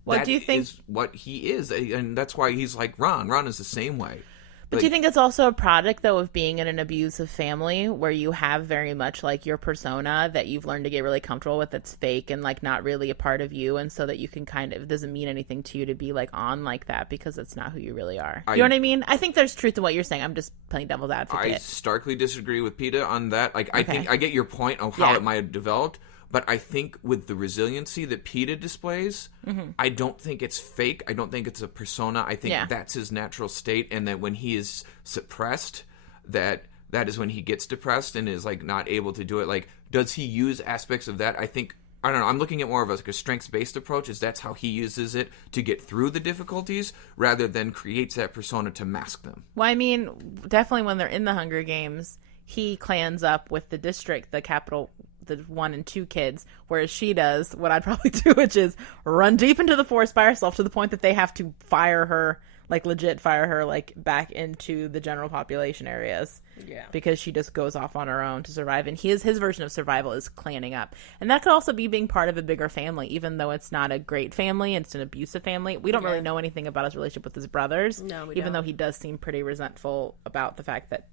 What do you think is what he is, and that's why he's like Ron. Ron is the same way. But do you think it's also a product, though, of being in an abusive family where you have very much, like, your persona that you've learned to get really comfortable with that's fake and, like, not really a part of you, and so that you can kind of, it doesn't mean anything to you to be, like, on like that because it's not who you really are. You know what I mean? I think there's truth in what you're saying. I'm just playing devil's advocate. I starkly disagree with Peeta on that. Like, I think I get your point of how it might have developed, but I think with the resiliency that Peeta displays, I don't think it's fake. I don't think it's a persona. I think that's his natural state, and that when he is suppressed, that is when he gets depressed and is, like, not able to do it. Like, does he use aspects of that? I think, I don't know, I'm looking at more of a strengths-based approach, is that's how he uses it to get through the difficulties, rather than creates that persona to mask them. Well, I mean, definitely when they're in the Hunger Games, he clans up with the district, the capital, the 1 and 2 kids, whereas she does what I'd probably do, which is run deep into the forest by herself to the point that they have to fire her, like legit fire her, like back into the general population areas. Yeah. Because she just goes off on her own to survive. And his version of survival is clanning up. And that could also be being part of a bigger family, even though it's not a great family, it's an abusive family. We don't really know anything about his relationship with his brothers. No, we don't. Even though he does seem pretty resentful about the fact that,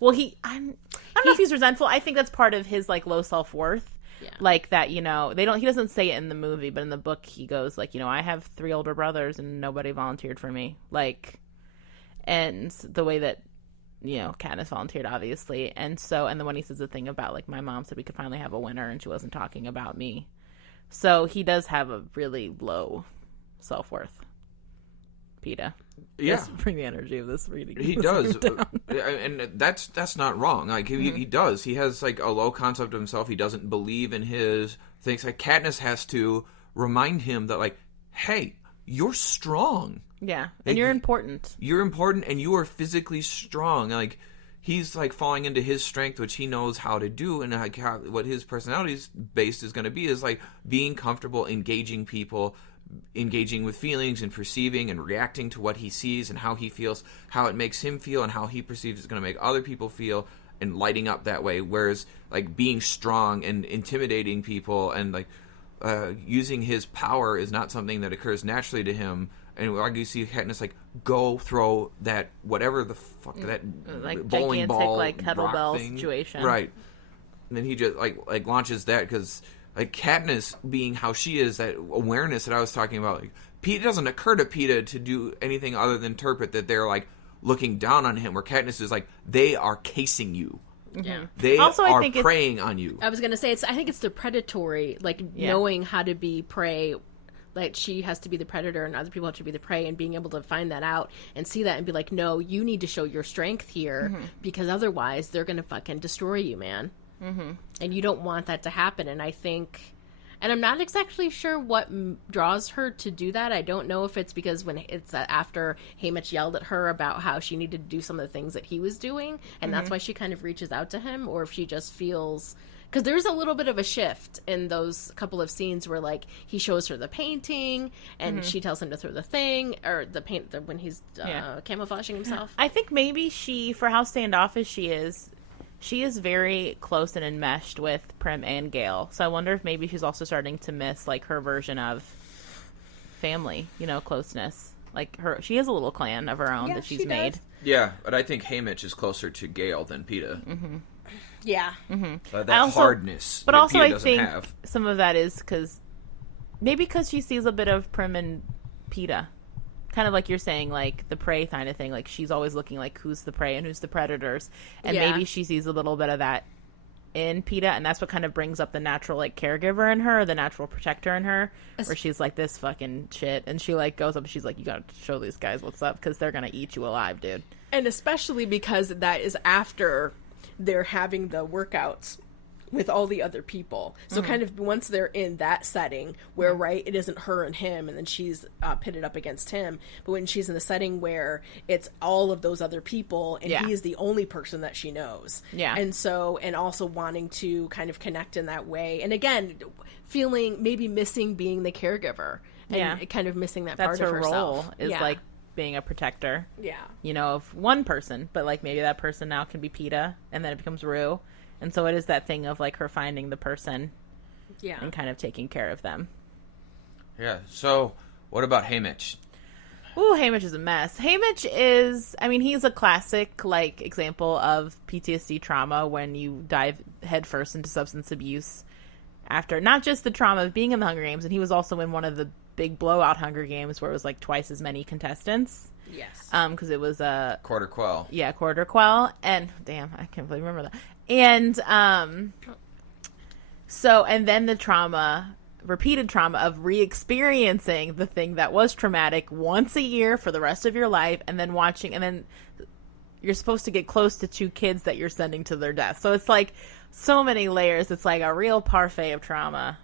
well, I don't know if he's resentful. I think that's part of his, like, low self-worth. Yeah. Like that, you know, he doesn't say it in the movie, but in the book he goes like, you know, I have 3 older brothers and nobody volunteered for me. Like, and the way that, you know, Katniss volunteered, obviously. And then when he says the thing about, like, my mom said we could finally have a winner and she wasn't talking about me. So he does have a really low self-worth. Peeta. Yeah. Let's bring the energy of this reading. He does. And that's not wrong. Like, he does. He has, like, a low concept of himself. He doesn't believe in his things. Like, Katniss has to remind him that, like, hey, you're strong. Yeah. And you're important. You're important and you are physically strong. Like, he's, like, falling into his strength, which he knows how to do, and, like, what his personality based is going to be is, like, being comfortable, engaging people, engaging with feelings and perceiving and reacting to what he sees and how he feels, how it makes him feel, and how he perceives it's going to make other people feel, and lighting up that way. Whereas, like, being strong and intimidating people and, like, using his power is not something that occurs naturally to him. And you see Katniss, like, go throw that whatever the fuck that like bowling gigantic, ball, like, kettlebell situation, right? And then he just like launches that because, like, Katniss being how she is, that awareness that I was talking about, like, Peeta doesn't occur to Peeta to do anything other than interpret that they're, like, looking down on him, where Katniss is like, they are casing you. Yeah. They also, are preying on you. I was going to say, I think it's the predatory, like, knowing how to be prey. Like, she has to be the predator and other people have to be the prey, and being able to find that out and see that and be like, no, you need to show your strength here because otherwise they're going to fucking destroy you, man. And you don't want that to happen. And I think, and I'm not exactly sure what draws her to do that. I don't know if it's because when it's after Haymitch yelled at her about how she needed to do some of the things that he was doing, and that's why she kind of reaches out to him, or if she just feels, because there's a little bit of a shift in those couple of scenes where, like, he shows her the painting and she tells him to throw the thing, or the paint when he's camouflaging himself. I think maybe she, for how standoffish she is very close and enmeshed with Prim and Gale. So I wonder if maybe she's also starting to miss, like, her version of family, you know, closeness. Like, she has a little clan of her own that she's made. Yeah, but I think Haymitch is closer to Gale than Peeta. Yeah. That hardness but that also Peeta I think have. some of that is because she sees a bit of Prim and Peeta. Kind of like you're saying, like, the prey kind of thing. Like, she's always looking like who's the prey and who's the predators. And maybe she sees a little bit of that in Peeta, and that's what kind of brings up the natural, like, caregiver in her, the natural protector in her, where she's like, this fucking shit. And she, like, goes up and she's like, you gotta show these guys what's up because they're gonna eat you alive, dude. And especially because that is after they're having the workouts with all the other people. So kind of once they're in that setting where, right, it isn't her and him and then she's pitted up against him, but when she's in the setting where it's all of those other people and he is the only person that she knows. Yeah. And so, and also wanting to kind of connect in that way. And again, feeling, maybe missing being the caregiver and kind of missing that part of herself. Role is like being a protector. Yeah. You know, of one person, but, like, maybe that person now can be Peeta and then it becomes Rue. And so it is that thing of, like, her finding the person and kind of taking care of them. Yeah, so What about Haymitch? Ooh, Haymitch is a mess. Haymitch is, I mean, he's a classic, like, example of PTSD trauma when you dive headfirst into substance abuse after, not just the trauma of being in the Hunger Games, and he was also in one of the big blowout Hunger Games where it was, like, twice as many contestants. Yes. Because it was a... Quarter Quell. Yeah, Quarter Quell. And, damn, I can't really remember that. And, so, and then the trauma... repeated trauma of re-experiencing the thing that was traumatic once a year for the rest of your life, and then watching, and then you're supposed to get close to 2 kids that you're sending to their death. So it's like so many layers. It's like a real parfait of trauma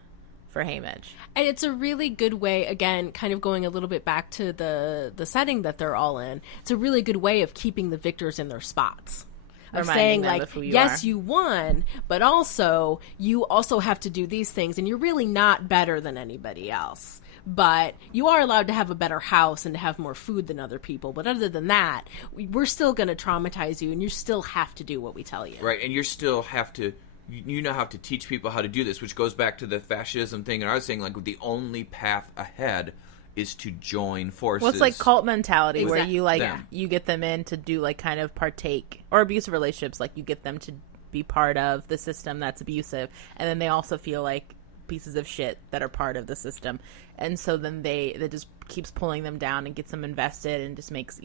for Haymitch. And it's a really good way, again, kind of going a little bit back to the setting that they're all in. It's a really good way of keeping the victors in their spots. Of saying, like, yes, you won, but also, you also have to do these things, and you're really not better than anybody else. But you are allowed to have a better house and to have more food than other people. But other than that, we're still going to traumatize you, and you still have to do what we tell you. Right, and you still have to, you now have to teach people how to do this, which goes back to the fascism thing. And I was saying, like, the only path ahead is to join forces. Well, it's like cult mentality Exactly. where you, like, Them. you get them in to do, like, kind of partake, or abusive relationships, like, you get them to be part of the system that's abusive, and then they also feel like pieces of shit that are part of the system, and so then that just keeps pulling them down and gets them invested and just makes,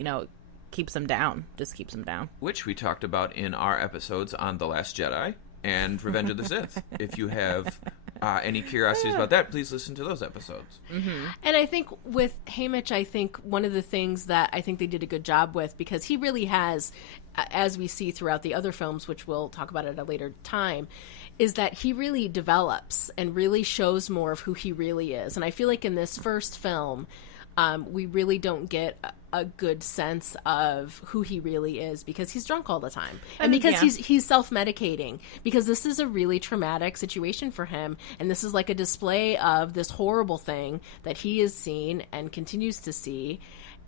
keeps them down, Which we talked about in our episodes on The Last Jedi and Revenge of the Sith. If you have any curiosities about that, please listen to those episodes. Mm-hmm. And I think with Haymitch, I think one of the things that I think they did a good job with, because he really has, as we see throughout the other films, which we'll talk about at a later time, is that he really develops and really shows more of who he really is. And I feel like in this first film, we really don't get a good sense of who he really is because he's drunk all the time. And because he's self-medicating, because this is a really traumatic situation for him. And this is like a display of this horrible thing that he has seen and continues to see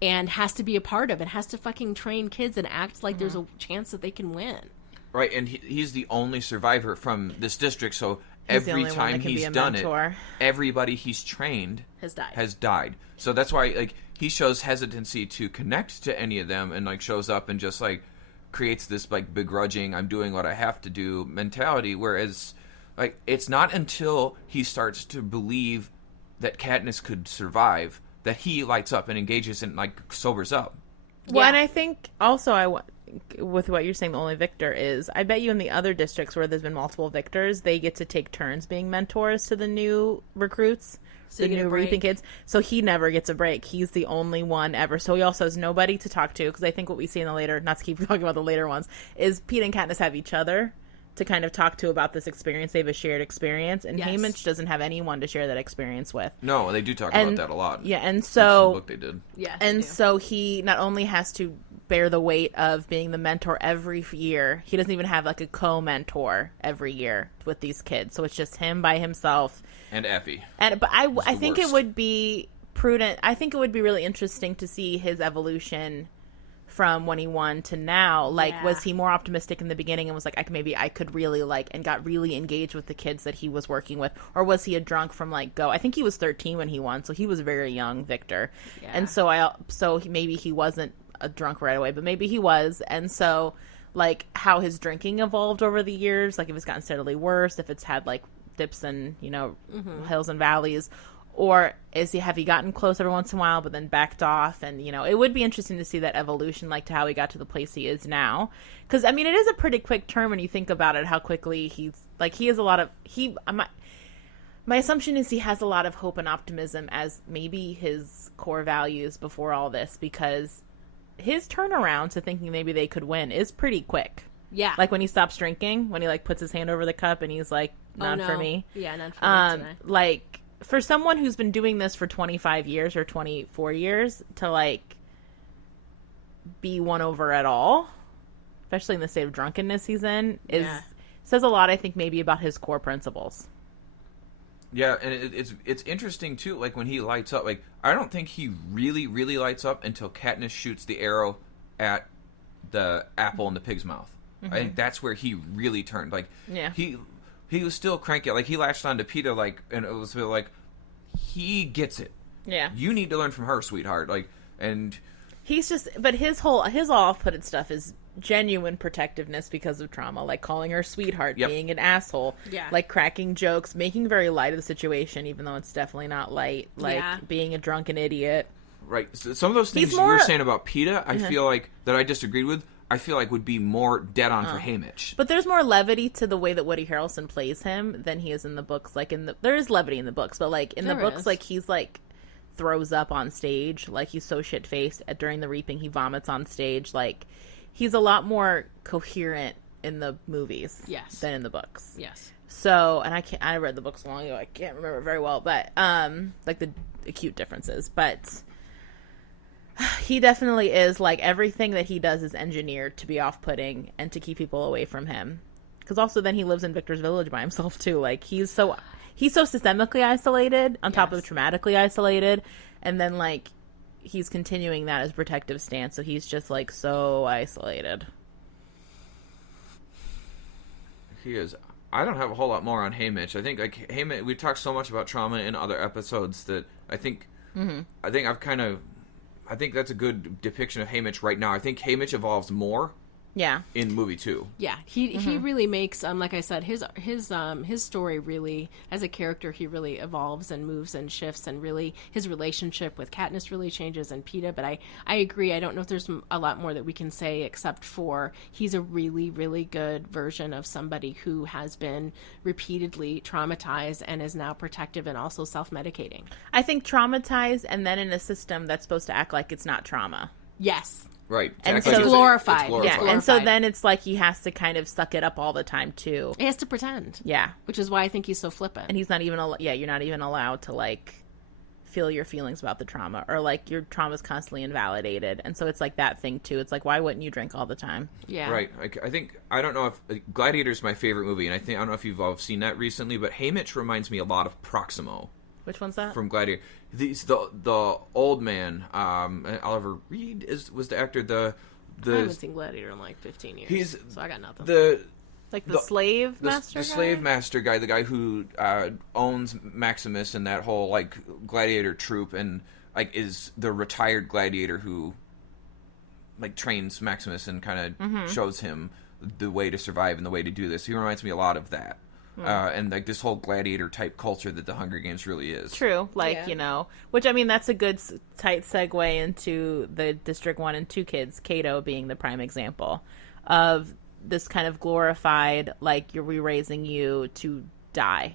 and has to be a part of. It has to fucking train kids and act like there's a chance that they can win. Right, and he's the only survivor from this district, so every time he's done it, everybody he's trained has died. So that's why, like, he shows hesitancy to connect to any of them, and, like, shows up and just, like, creates this, like, begrudging, I'm doing what I have to do mentality, whereas, like, it's not until he starts to believe that Katniss could survive that he lights up and engages and, like, sobers up. Well, and I think also with what you're saying, the only victor is, I bet you in the other districts where there's been multiple victors, they get to take turns being mentors to the new recruits, so the new reaping kids. So he never gets a break. He's the only one ever. So he also has nobody to talk to, because I think what we see in the later, not to keep talking about the later ones, is Peeta and Katniss have each other to kind of talk to about this experience. They have a shared experience, and Haymitch doesn't have anyone to share that experience with. No, they do talk about that a lot. Yeah, and so the book they did. Yeah, and so he not only has to bear the weight of being the mentor every year, he doesn't even have like a co-mentor every year with these kids. So it's just him by himself. And Effie. But I think it would be prudent. I think it would be really interesting to see his evolution from when he won to now. Like, was he more optimistic in the beginning and was like, I could really like, and got really engaged with the kids that he was working with? Or was he a drunk from like go? I think he was 13 when he won, so he was a very young victor. Yeah. And so maybe he wasn't a drunk right away, but maybe he was. And so, like, how his drinking evolved over the years, like if it's gotten steadily worse, if it's had like dips and, hills and valleys, or have he gotten close every once in a while but then backed off? And it would be interesting to see that evolution, like to how he got to the place he is now, because I mean it is a pretty quick term when you think about it, how quickly he has a lot of my assumption is he has a lot of hope and optimism as maybe his core values before all this, because his turnaround to thinking maybe they could win is pretty quick. Yeah. Like when he stops drinking, when he like puts his hand over the cup and he's like, none for me. Yeah, none for me today. Like, for someone who's been doing this for 25 years or 24 years to like be won over at all, especially in the state of drunkenness he's in, says a lot, I think, maybe about his core principles. Yeah, and it's interesting, too, like, when he lights up, like, I don't think he really, really lights up until Katniss shoots the arrow at the apple in the pig's mouth. Mm-hmm. I think that's where he really turned. Like, he was still cranky. Like, he latched on to Peeta, like, and it was like, he gets it. Yeah. You need to learn from her, sweetheart. Like, and He's just, but his all off-putted stuff is genuine protectiveness because of trauma, like calling her sweetheart, being an asshole, like cracking jokes, making very light of the situation, even though it's definitely not light, like being a drunken idiot. Right. So some of those things you were saying about Peeta, I feel like that I disagreed with. I feel like would be more dead on for Haymitch. But there's more levity to the way that Woody Harrelson plays him than he is in the books. Like there is levity in the books, but like in the books, like he's like throws up on stage, like he's so shit faced during the reaping, he vomits on stage. Like he's a lot more coherent in the movies, than in the books. Yes. So, and I read the books long ago. I can't remember very well, but like the acute differences, but. He definitely is, like, everything that he does is engineered to be off-putting and to keep people away from him. Because also then he lives in Victor's Village by himself, too. Like, he's so systemically isolated, on top of traumatically isolated, and then, like, he's continuing that as protective stance, so he's just, like, so isolated. He is. I don't have a whole lot more on Haymitch. I think, like, Haymitch, we talked so much about trauma in other episodes that I think, I think that's a good depiction of Haymitch right now. I think Haymitch evolves more in movie 2. Yeah, he really makes like I said, his story really, as a character, he really evolves and moves and shifts, and really his relationship with Katniss really changes, and Peeta. But I agree. I don't know if there's a lot more that we can say except for he's a really, really good version of somebody who has been repeatedly traumatized and is now protective and also self-medicating. I think traumatized and then in a system that's supposed to act like it's not trauma. Yes. Right. And so it's glorified. Yeah, and so then it's like he has to kind of suck it up all the time, too. He has to pretend. Yeah. Which is why I think he's so flippant. And he's not even, you're not even allowed to, like, feel your feelings about the trauma. Or, like, your trauma's constantly invalidated. And so it's like that thing, too. It's like, why wouldn't you drink all the time? Yeah. Right. I think, I don't know if, Gladiator's my favorite movie, and I don't know if you've all seen that recently, but Haymitch reminds me a lot of Proximo. Which one's that? From Gladiator. The old man, Oliver Reed was the actor, I haven't seen Gladiator in like 15 years, so I got nothing. The slave master guy? The slave master guy, the guy who owns Maximus and that whole, like, gladiator troupe, and, like, is the retired gladiator who, like, trains Maximus and kind of shows him the way to survive and the way to do this. He reminds me a lot of that. And, like, this whole gladiator-type culture that the Hunger Games really is. True. Like, which, I mean, that's a good, tight segue into the District 1 and 2 kids, Cato being the prime example of this kind of glorified, like, you're re-raising you to die.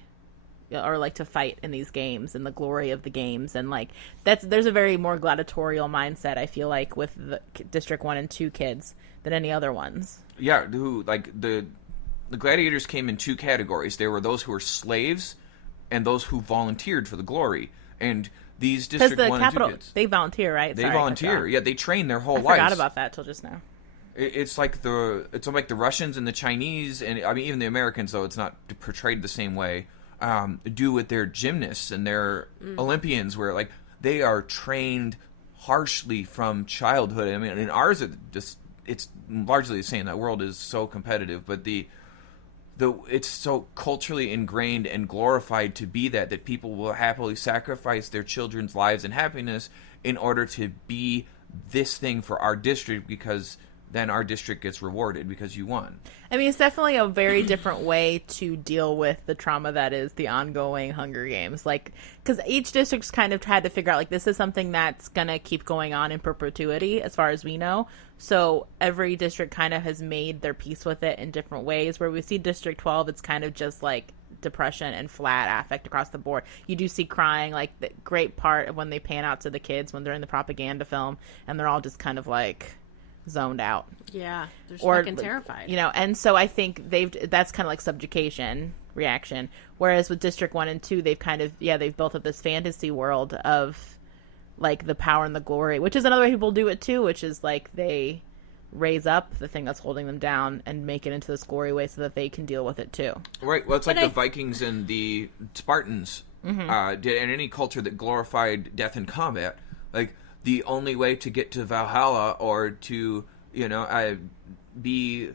Or, like, to fight in these games and the glory of the games. And, like, there's a very more gladiatorial mindset, I feel like, with the District 1 and 2 kids than any other ones. Yeah, who, like, the gladiators came in 2 categories. There were those who were slaves and those who volunteered for the glory. And these District 1 and 2 kids... They volunteer, right? They volunteer. Yeah, they train their whole lives. I forgot about that till just now. It's like the Russians and the Chinese, and I mean even the Americans, though it's not portrayed the same way, do with their gymnasts and their Olympians, where like they are trained harshly from childhood. I mean, in ours, it's largely the same. That world is so competitive, but it's so culturally ingrained and glorified to be that people will happily sacrifice their children's lives and happiness in order to be this thing for our district, because then our district gets rewarded because you won. I mean, it's definitely a very different way to deal with the trauma that is the ongoing Hunger Games. Like, because each district's kind of had to figure out, like, this is something that's going to keep going on in perpetuity, as far as we know. So every district kind of has made their peace with it in different ways. Where we see District 12, it's kind of just, like, depression and flat affect across the board. You do see crying, like, the great part of when they pan out to the kids when they're in the propaganda film, and they're all just kind of, like, zoned out. Yeah, they're fucking terrified. And so I think that's kind of like subjugation reaction. Whereas with District 1 and 2, they've kind of, they've built up this fantasy world of, like, the power and the glory, which is another way people do it too, which is, like, they raise up the thing that's holding them down and make it into this glory way so that they can deal with it too. Right. Well, it's like the Vikings and the Spartans did in any culture that glorified death in combat. Like, the only way to get to Valhalla or to, be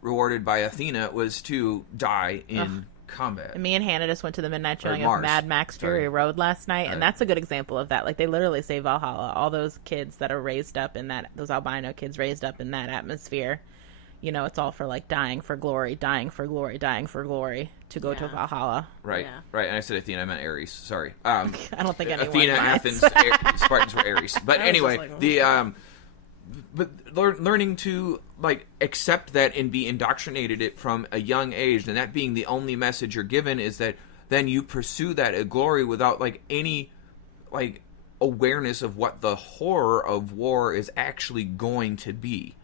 rewarded by Athena was to die in combat. And me and Hannah just went to the midnight showing of Mars. Mad Max Fury Road last night, and that's a good example of that. Like, they literally say Valhalla. All those kids that are raised up in that, those albino kids raised up in that atmosphere, you know, it's all for, like, dying for glory, dying for glory, dying for glory to go to Valhalla. Right, Yeah. right. And I said Athena, I meant Ares. Sorry. I don't think anyone Athena, minds. Athens, Spartans were Ares. But anyway, like, but learning to like accept that and be indoctrinated it from a young age, and that being the only message you're given, is that then you pursue that glory without like any like awareness of what the horror of war is actually going to be.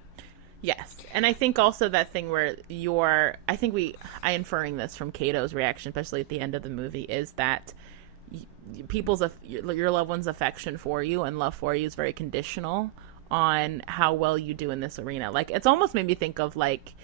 Yes, and I think also that thing where I inferring this from Cato's reaction, especially at the end of the movie, is that your loved one's affection for you and love for you is very conditional on how well you do in this arena. Like, it's almost made me think of like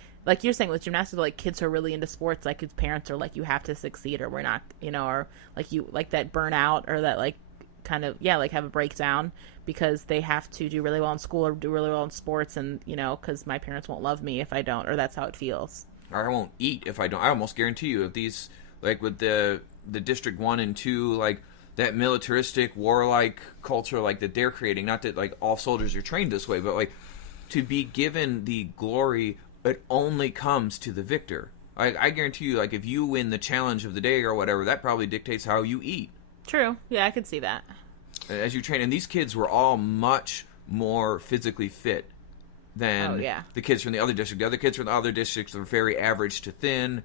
you're saying with gymnastics, like kids who are really into sports, like his parents are like, you have to succeed or we're not, you know, or like you like that burnout or that like kind of like have a breakdown because they have to do really well in school or do really well in sports, and you know, because my parents won't love me if I don't, or that's how it feels. Or I won't eat if I don't. I almost guarantee you, if these like with the District 1 and 2, like that militaristic, warlike culture like that they're creating, not that like all soldiers are trained this way, but like to be given the glory, it only comes to the victor. I guarantee you, like if you win the challenge of the day or whatever, that probably dictates how you eat. True. Yeah, I could see that. As you train, and these kids were all much more physically fit than the kids from the other district. The other kids from the other districts were very average to thin.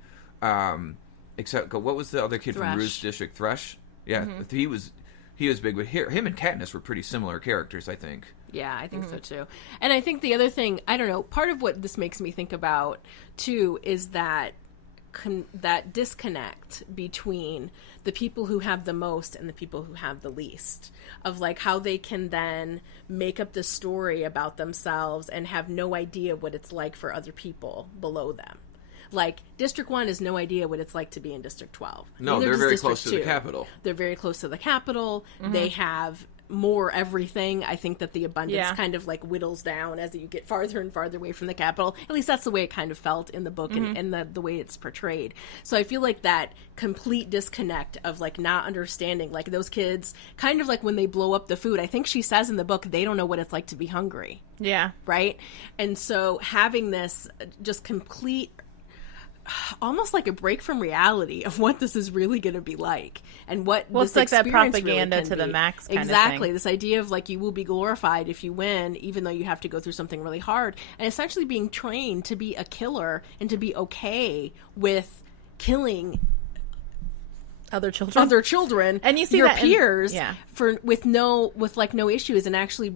Except, what was the other kid Thresh. from Rue's district? Thresh? Yeah, he was big, but him and Katniss were pretty similar characters, I think. Yeah, I think so too. And I think the other thing, I don't know, part of what this makes me think about too is that that disconnect between the people who have the most and the people who have the least, of like how they can then make up the story about themselves and have no idea what it's like for other people below them. Like, District 1 has no idea what it's like to be in District 12. No, Neither they're does very District close to 2. the capital. They're very close to the capital. They have more everything. I think that the abundance kind of like whittles down as you get farther and farther away from the capital. At least that's the way it kind of felt in the book and the way it's portrayed. So I feel like that complete disconnect of like not understanding, like those kids kind of like when they blow up the food, I think she says in the book, they don't know what it's like to be hungry. Yeah. Right. And so having this just complete, almost like a break from reality of what this is really going to be like, and what well, this it's like that experience propaganda really to the be. max kind exactly of thing. This idea of like you will be glorified if you win, even though you have to go through something really hard, and essentially being trained to be a killer and to be okay with killing other children, and you see your that peers yeah. with no issues, and actually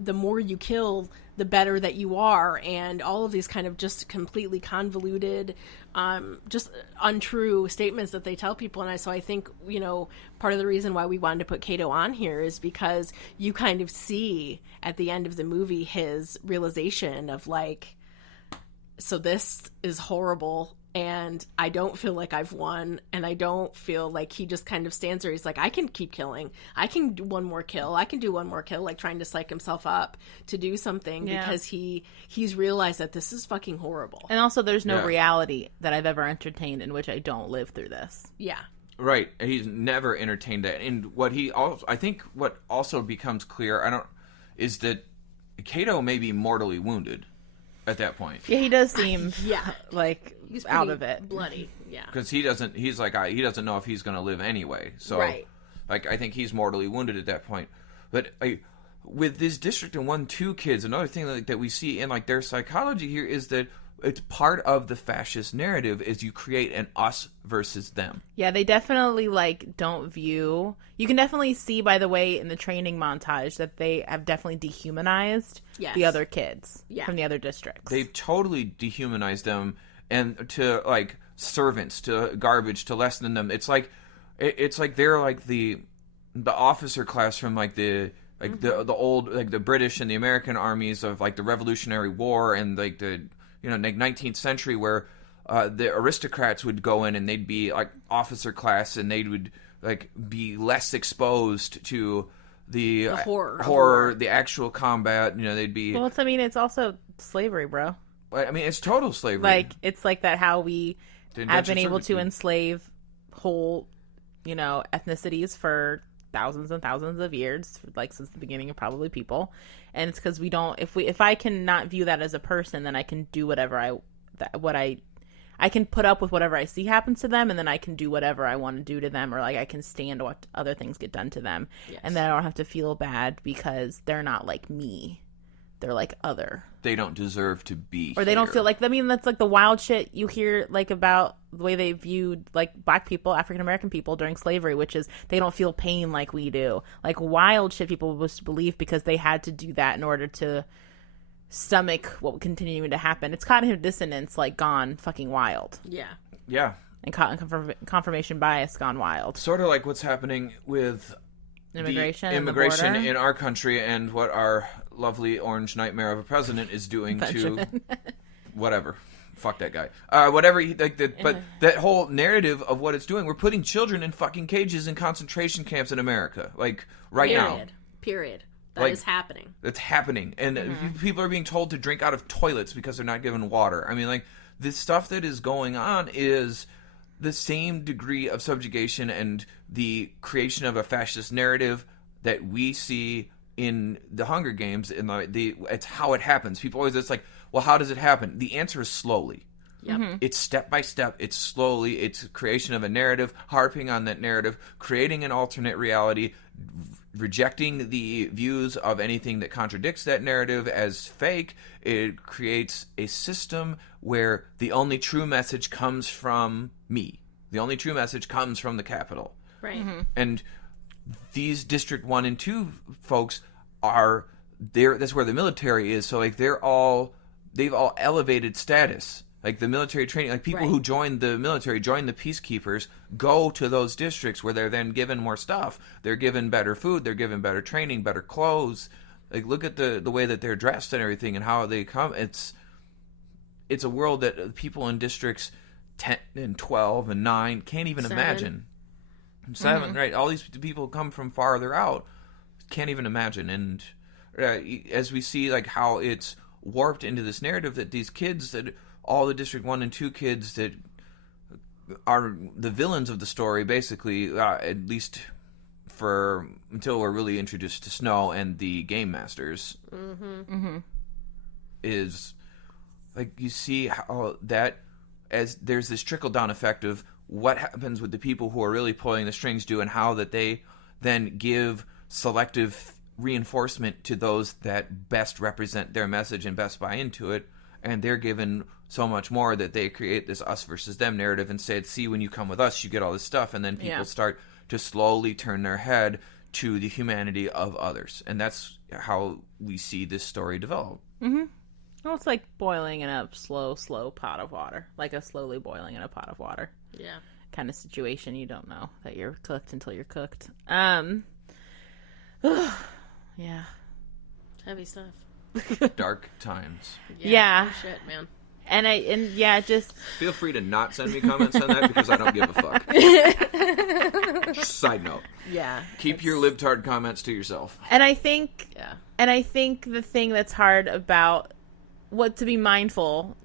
the more you kill, the better that you are, and all of these kind of just completely convoluted, just untrue statements that they tell people. And so I think, you know, part of the reason why we wanted to put Cato on here is because you kind of see at the end of the movie his realization of like, so this is horrible, and I don't feel like I've won, and I don't feel like he just kind of stands there. He's like, I can keep killing. I can do one more kill. I can do one more kill, like trying to psych himself up to do something because he's realized that this is fucking horrible. And also there's no reality that I've ever entertained in which I don't live through this. Yeah. Right. He's never entertained that. And what he also, I think what also becomes clear, is that Cato may be mortally wounded at that point. Yeah, he does seem like He's out of it. Bloody. Yeah. Because he doesn't know if he's going to live anyway. So, like, I think he's mortally wounded at that point. But with this District 1-2 kids, another thing that we see in like their psychology here is that it's part of the fascist narrative is you create an us versus them. Yeah, they definitely like don't view. You can definitely see by the way in the training montage that they have definitely dehumanized the other kids from the other districts. They've totally dehumanized them, and to like servants, to garbage, to less than them. It's like they're like the officer class from like the old like the British and the American armies of like the Revolutionary War and like the like 19th century, where the aristocrats would go in and they'd be like officer class, and they would like be less exposed to the horror, the actual combat. They'd be. Well, it's also slavery, bro. I mean, it's total slavery. Like it's like that how we have been able to enslave whole, ethnicities for thousands and thousands of years, like since the beginning of probably people. And it's because we don't, if I cannot view that as a person, then I can do whatever I can put up with whatever I see happens to them, and then I can do whatever I want to do to them, or like I can stand what other things get done to them. Yes. And then I don't have to feel bad because they're not like me. They're like other. They don't deserve to be Or they don't feel like, that's like the wild shit you hear like about the way they viewed like black people, African American people during slavery, which is they don't feel pain like we do. Like wild shit people would believe because they had to do that in order to stomach what would continue to happen. It's cognitive dissonance like gone fucking wild. Yeah. And confirmation bias gone wild. Sort of like what's happening with immigration in our country and what our lovely orange nightmare of a president is doing to whatever. Fuck that guy. Whatever he but that whole narrative of what it's doing, we're putting children in fucking cages in concentration camps in America. Like now. Period. That is happening. That's happening. And people are being told to drink out of toilets because they're not given water. I mean, like, this stuff that is going on is the same degree of subjugation and the creation of a fascist narrative that we see in the Hunger Games. It's how it happens. People always, it's like, well, how does it happen? The answer is slowly. Yep. It's step by step. It's slowly. It's creation of a narrative, harping on that narrative, creating an alternate reality, rejecting the views of anything that contradicts that narrative as fake. It creates a system where the only true message comes from me. The only true message comes from the Capitol. Right. And these District 1 and 2 folks are there. That's where the military is. So like they've all elevated status. Like the military training, like people who join the military, join the peacekeepers, go to those districts where they're then given more stuff. They're given better food. They're given better training, better clothes. Like look at the way that they're dressed and everything and how they come. It's a world that people in districts 10 and 12 and 9 can't even imagine. 7, right? All these people come from farther out, can't even imagine. And as we see like how it's warped into this narrative that these kids that all the District 1 and 2 kids that are the villains of the story, basically, at least for until we're really introduced to Snow and the Game Masters, is like you see how that as there's this trickle-down effect of what happens with the people who are really pulling the strings do and how that they then give selective reinforcement to those that best represent their message and best buy into it, and they're given so much more that they create this us versus them narrative and say, see, when you come with us, you get all this stuff. And then people start to slowly turn their head to the humanity of others. And that's how we see this story develop. Well, it's like boiling in a slow pot of water. Like a slowly boiling in a pot of water. Yeah. Kind of situation. You don't know that you're cooked until you're cooked. Yeah. Heavy stuff. Dark times. Yeah. Oh, shit, man. And just feel free to not send me comments on that because I don't give a fuck. Side note. Yeah. Keep your libtard comments to yourself. And I think the thing that's hard about what to be mindful,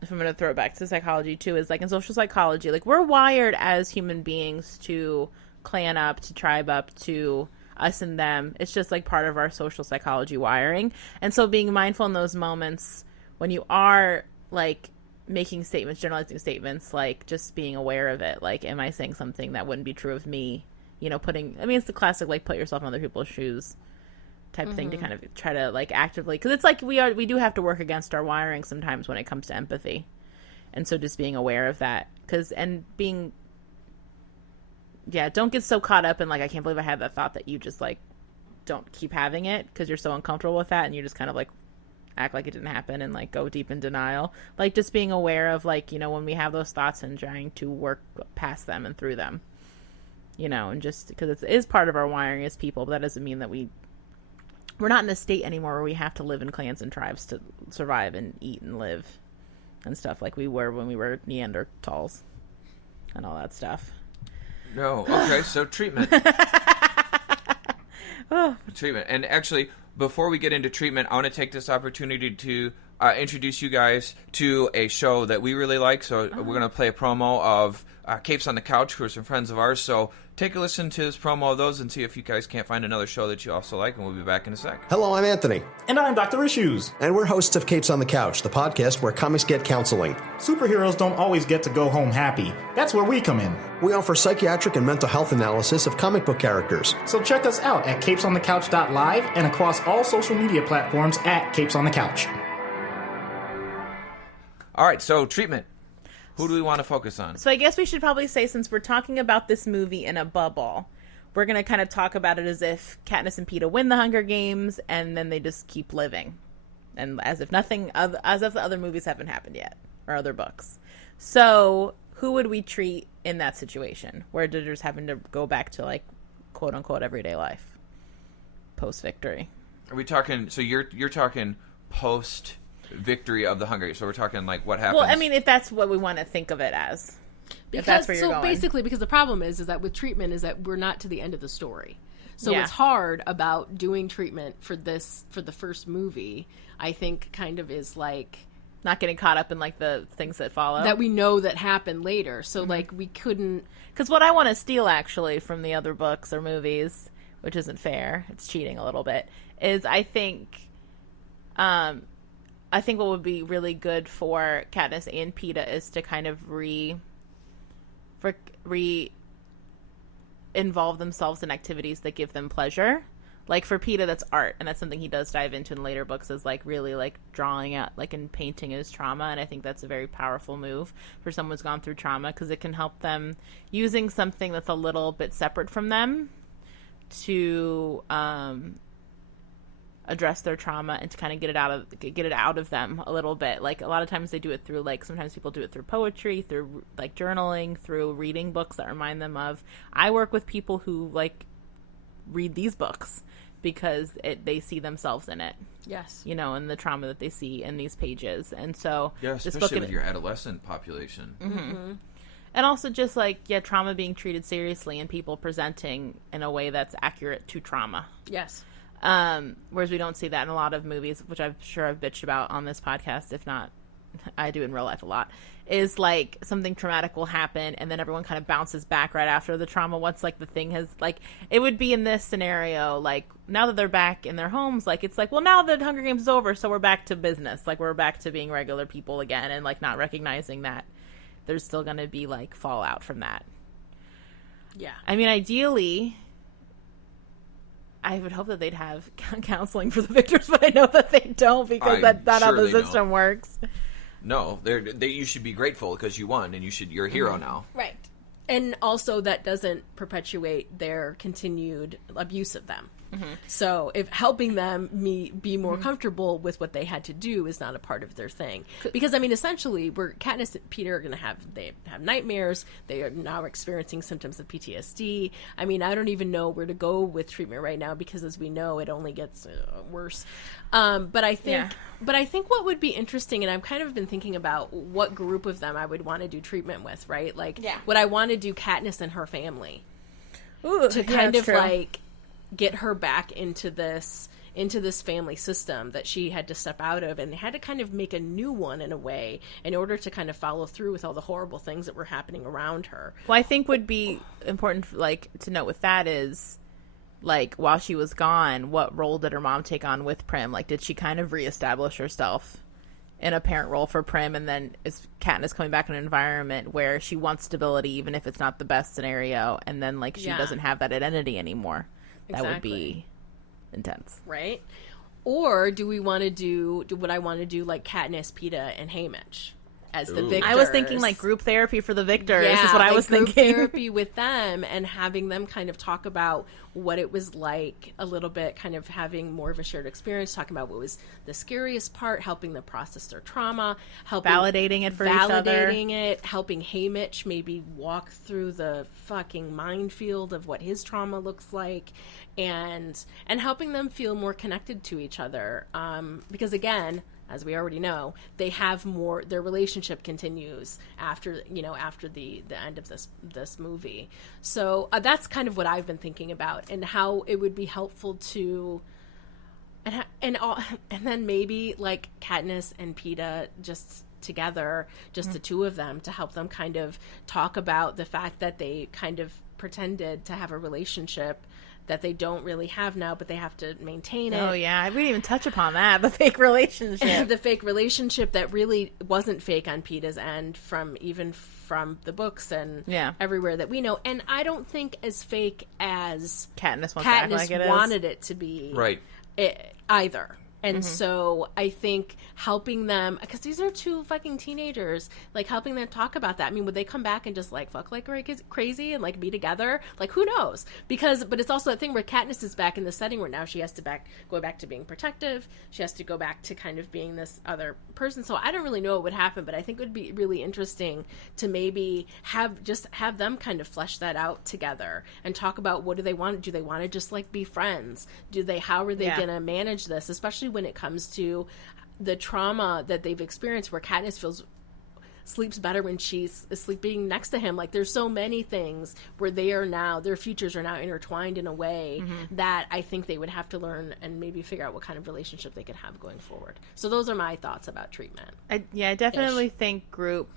if I'm going to throw it back to psychology too, is like in social psychology, like we're wired as human beings to clan up, to tribe up, to us and them. It's just like part of our social psychology wiring. And so being mindful in those moments when you are like making statements, generalizing statements, like just being aware of it. Like, am I saying something that wouldn't be true of me? It's the classic, like, put yourself in other people's shoes type thing to kind of try to like actively, because it's like we do have to work against our wiring sometimes when it comes to empathy. And so just being aware of that don't get so caught up in like, I can't believe I had that thought, that you just like don't keep having it because you're so uncomfortable with that, and you just kind of like act like it didn't happen and like go deep in denial. Like just being aware of like, when we have those thoughts and trying to work past them and through them, and just because it is part of our wiring as people, but that doesn't mean that we're not in a state anymore where we have to live in clans and tribes to survive and eat and live and stuff like we were when we were Neanderthals and all that stuff. No. Okay, so treatment. Treatment. And actually, before we get into treatment, I want to take this opportunity to introduce you guys to a show that we really like. So we're going to play a promo of Capes on the Couch, who are some friends of ours. So take a listen to this promo of those and see if you guys can't find another show that you also like, and we'll be back in a sec. Hello, I'm Anthony. And I'm Dr. Issues. And we're hosts of Capes on the Couch, the podcast where comics get counseling. Superheroes don't always get to go home happy. That's where we come in. We offer psychiatric and mental health analysis of comic book characters. So check us out at capesonthecouch.live and across all social media platforms at Capes on the Couch. All right, so treatment. Who do we want to focus on? So I guess we should probably say, since we're talking about this movie in a bubble, we're going to kind of talk about it as if Katniss and Peeta win the Hunger Games, and then they just keep living. And as if as if the other movies haven't happened yet, or other books. So who would we treat in that situation, where they're just having to go back to, like, quote-unquote everyday life, post-victory? Are we talking, so you're talking post-victory of the Hunger Games, so we're talking, like, what happens? Well, I mean, if that's what we want to think of it as. If that's where you're going. Basically, because the problem is that with treatment is that we're not to the end of the story. So Yeah. what's hard about doing treatment for the first movie, I think, kind of is like Not getting caught up in, like, the things that follow. that we know that happened later. So like we couldn't. Because what I want to steal, actually, from the other books or movies, which isn't fair, it's cheating a little bit, is I think what would be really good for Katniss and Peeta is to kind of involve themselves in activities that give them pleasure. Like, for Peeta, that's art, and that's something he does dive into in later books, is, like, really, like, drawing out, like, and painting his trauma, and I think that's a very powerful move for someone who's gone through trauma, because it can help them using something that's a little bit separate from them to address their trauma and to kind of get it out of them a little bit. Like, a lot of times they do it through, like, sometimes people do it through poetry, through, like, journaling, through reading books that remind them of. I work with people who, like, read these books because they see themselves in it. Yes. You know, and the trauma that they see in these pages. And so Yeah, this especially book with your adolescent population. Mm-hmm. And also just, like, trauma being treated seriously and people presenting in a way that's accurate to trauma. Yes. Whereas we don't see that in a lot of movies, which I'm sure I've bitched about on this podcast, if not I do in real life a lot, is, like, something traumatic will happen and then everyone kind of bounces back right after the trauma once, like, the thing has, like, it would be in this scenario, like, now that they're back in their homes, like, it's like, well, now the Hunger Games is over, so we're back to business, like, we're back to being regular people again, and, like, not recognizing that there's still gonna be, like, fallout from that. Yeah. I mean, ideally, I would hope that they'd have counseling for the victors, but I know that they don't, because that's not how the system works. No, you should be grateful because you won, and you're a hero now. Right. And also that doesn't perpetuate their continued abuse of them. Mm-hmm. So if helping them be more comfortable with what they had to do is not a part of their thing. Because, I mean, essentially, Katniss and Peeta are going to have nightmares. They are now experiencing symptoms of PTSD. I mean, I don't even know where to go with treatment right now because, as we know, it only gets worse. But I think what would be interesting, and I've kind of been thinking about what group of them I would want to do treatment with, right? Like, would I want to do Katniss and her family? Ooh, to kind of, like, get her back into this family system that she had to step out of, and they had to kind of make a new one in a way in order to kind of follow through with all the horrible things that were happening around her. Well, I think would be important, like, to note with that is, like, while she was gone, what role did her mom take on with Prim? Like, did she kind of reestablish herself in a parent role for Prim, and then is Katniss coming back in an environment where she wants stability, even if it's not the best scenario, and then, like, she doesn't have that identity anymore? That would be intense. Right? Or do we want to do what I want to do, like Katniss, Peeta, and Haymitch as the victors? I was thinking, like, group therapy for the victors is what I was group thinking. Therapy with them and having them kind of talk about what it was like a little bit, kind of having more of a shared experience, talking about what was the scariest part, helping them process their trauma, validating it for each other. Validating it, helping Haymitch maybe walk through the fucking minefield of what his trauma looks like, and helping them feel more connected to each other. Because, again, as we already know, they have more. Their relationship continues after the end of this movie. So that's kind of what I've been thinking about, and how it would be helpful to and then maybe like Katniss and Peeta just together, just the two of them, to help them kind of talk about the fact that they kind of pretended to have a relationship that they don't really have now, but they have to maintain it. Oh yeah, we didn't even touch upon that, the fake relationship. The fake relationship that really wasn't fake on Peeta's end, from the books and everywhere that we know. And I don't think as fake as Katniss wanted it to be, right? Either. And so I think helping them, because these are two fucking teenagers, like helping them talk about that. I mean, would they come back and just like fuck like crazy and like be together? Like, who knows? But it's also that thing where Katniss is back in the setting where now she has to go back to being protective. She has to go back to kind of being this other person. So I don't really know what would happen, but I think it would be really interesting to maybe have them kind of flesh that out together and talk about, what do they want? Do they want to just like be friends? How are they going to manage this? Especially when it comes to the trauma that they've experienced, where Katniss sleeps better when she's sleeping next to him. Like, there's so many things where their futures are now intertwined in a way that I think they would have to learn and maybe figure out what kind of relationship they could have going forward. So those are my thoughts about treatment. I definitely think group,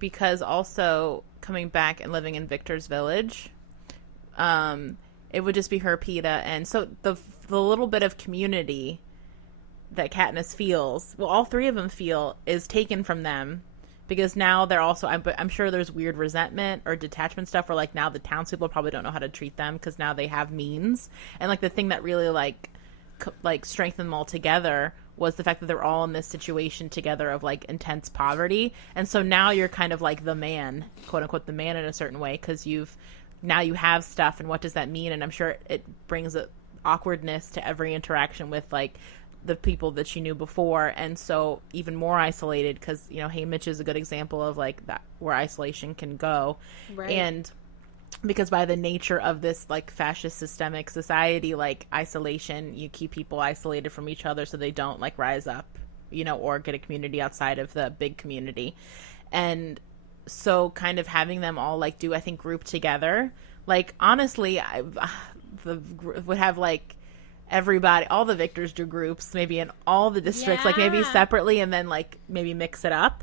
because also coming back and living in Victor's village, it would just be her, Peeta, and so the little bit of community that Katniss feels, well, all three of them feel, is taken from them, because now they're also, I'm sure there's weird resentment or detachment stuff where like now the townspeople probably don't know how to treat them because now they have means, and like the thing that really like strengthened them all together was the fact that they're all in this situation together of like intense poverty, and so now you're kind of like the man, quote unquote, the man in a certain way, because you have stuff, and what does that mean? And I'm sure it brings a awkwardness to every interaction with like the people that she knew before, and so even more isolated, because Haymitch is a good example of like that, where isolation can go, right? And because by the nature of this like fascist systemic society, like isolation, you keep people isolated from each other so they don't like rise up, or get a community outside of the big community. And so kind of having them all like do, I think, group together, like honestly, I would have like everybody, all the victors do groups, maybe in all the districts, like maybe separately, and then like maybe mix it up.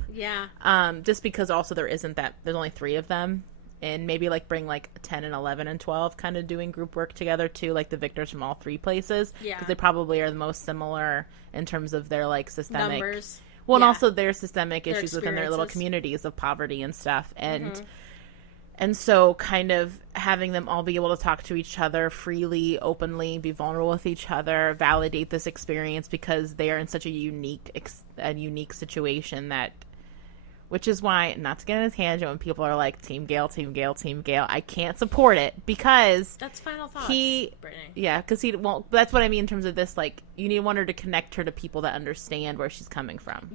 Just because also there's only 3 of them, and maybe like bring like 10 and 11 and 12 kind of doing group work together too, like the victors from all 3 places, because they probably are the most similar in terms of their like systemic numbers. Well, and also their systemic issues within their little communities of poverty and stuff, and so kind of having them all be able to talk to each other freely, openly, be vulnerable with each other, validate this experience, because they are in such a unique situation that, which is why, not to get in a tangent when people are like, Team Gale, Team Gale, Team Gale, I can't support it, because that's final thoughts, Brittany. Yeah, because he won't, that's what I mean in terms of this, like, you need one her to connect her to people that understand where she's coming from.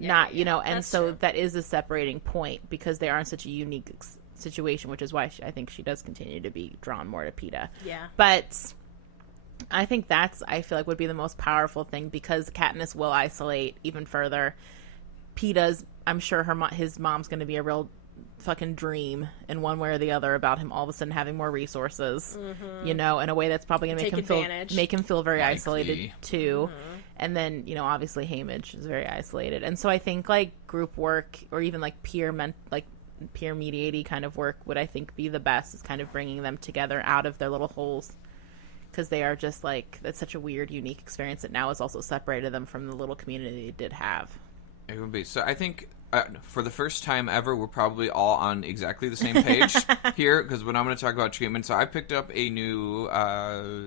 And so true. That is a separating point, because they are in such a unique situation, which is why I think she does continue to be drawn more to Peeta. But I think I feel like would be the most powerful thing, because Katniss will isolate even further. Peeta's, I'm sure his mom's going to be a real fucking dream in one way or the other about him all of a sudden having more resources, in a way that's probably going to make him feel very isolated too. And then, obviously Haymitch is very isolated. And so I think like group work, or even like peer mediated kind of work, would I think be the best, is kind of bringing them together out of their little holes, because they are just like, that's such a weird, unique experience that now has also separated them from the little community they did have. It would be. So I think for the first time ever, we're probably all on exactly the same page here, because when I'm going to talk about treatment, so I picked up a new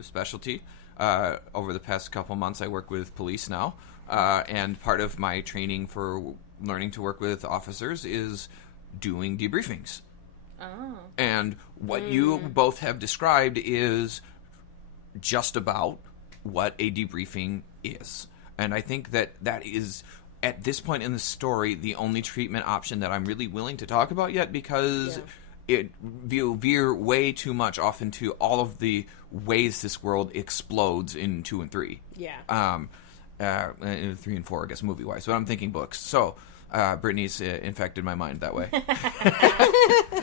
specialty over the past couple months. I work with police now, and part of my training for learning to work with officers is doing debriefings. And what you both have described is just about what a debriefing is. And I think that is, at this point in the story, the only treatment option that I'm really willing to talk about yet, because it veer way too much off into all of the ways this world explodes in 2 and 3. 3 and 4, I guess, movie-wise. But I'm thinking books. So, Brittany's infected my mind that way.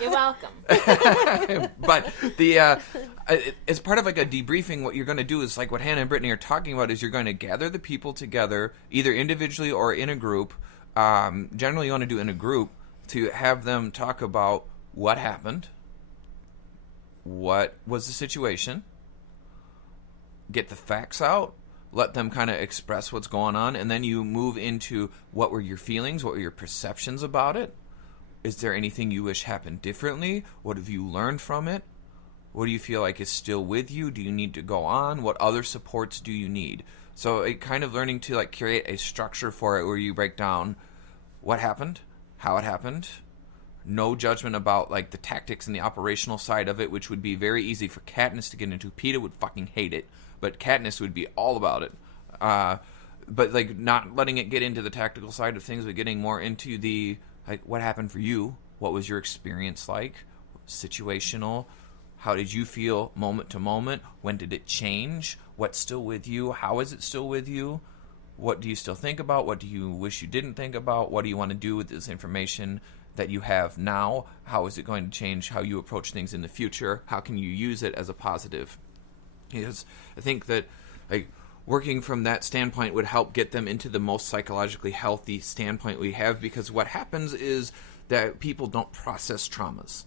You're welcome. But as part of like a debriefing, what you're going to do is like what Hannah and Brittany are talking about is you're going to gather the people together, either individually or in a group. Generally, you want to do it in a group to have them talk about what happened, what was the situation, get the facts out, let them kind of express what's going on, and then you move into what were your feelings, what were your perceptions about it. Is there anything you wish happened differently? What have you learned from it? What do you feel like is still with you? Do you need to go on? What other supports do you need? So it kind of learning to like create a structure for it where you break down what happened, how it happened, no judgment about like the tactics and the operational side of it, which would be very easy for Katniss to get into. Peeta would fucking hate it, but Katniss would be all about it. But like not letting it get into the tactical side of things, but getting more into the like what happened for you, what was your experience like, situational, how did you feel moment to moment, when did it change, what's still with you, how is it still with you, what do you still think about, what do you wish you didn't think about, what do you want to do with this information that you have now, how is it going to change how you approach things in the future, how can you use it as a positive. Because I think that like working from that standpoint would help get them into the most psychologically healthy standpoint we have, because what happens is that people don't process traumas.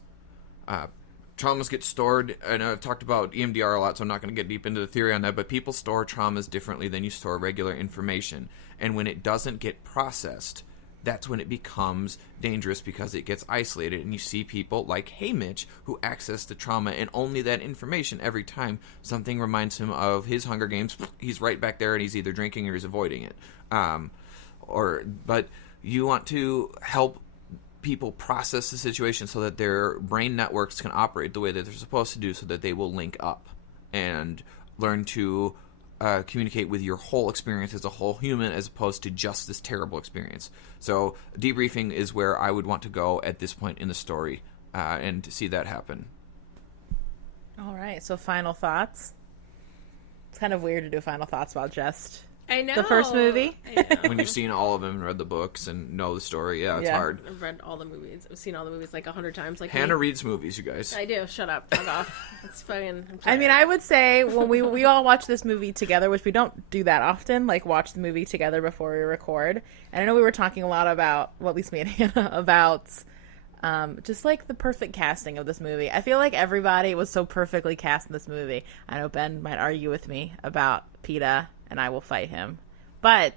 Traumas get stored, and I've talked about EMDR a lot, so I'm not going to get deep into the theory on that, but people store traumas differently than you store regular information. And when it doesn't get processed, that's when it becomes dangerous because it gets isolated. And you see people like Haymitch who access the trauma and only that information every time something reminds him of his Hunger Games. He's right back there and he's either drinking or he's avoiding it. But you want to help people process the situation so that their brain networks can operate the way that they're supposed to do, so that they will link up and learn to communicate with your whole experience as a whole human, as opposed to just this terrible experience. So debriefing is where I would want to go at this point in the story, and to see that happen. All right, so final thoughts. It's kind of weird to do final thoughts about just I know. the first movie. I know. When you've seen all of them and read the books and know the story, it's hard. I've read all the movies. I've seen all the movies like 100 times. Like Hannah reads movies, you guys. I do. Shut up. Fuck off. It's fucking. I mean, I would say when we all watch this movie together, which we don't do that often, like watch the movie together before we record. And I know we were talking a lot about, well, at least me and Hannah, about just like the perfect casting of this movie. I feel like everybody was so perfectly cast in this movie. I know Ben might argue with me about Peeta, and I will fight him. But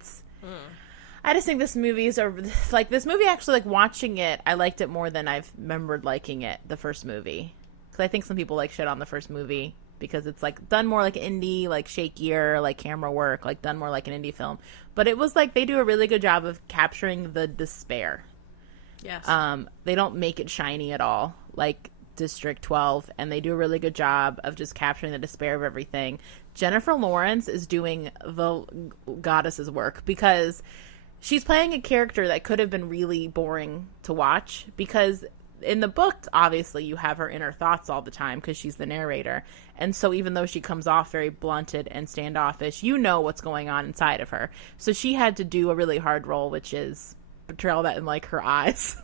I just think this movie actually, like watching it, I liked it more than I've remembered liking it, the first movie. Because I think some people like shit on the first movie because it's like done more like indie, like shakier, like camera work, like done more like an indie film. But it was like they do a really good job of capturing the despair. Yes. They don't make it shiny at all, like District 12, and they do a really good job of just capturing the despair of everything. Jennifer Lawrence is doing the goddess's work, because she's playing a character that could have been really boring to watch, because in the book, obviously, you have her inner thoughts all the time because she's the narrator. And so even though she comes off very blunted and standoffish, you know what's going on inside of her. So she had to do a really hard role, which is portray all that in like her eyes,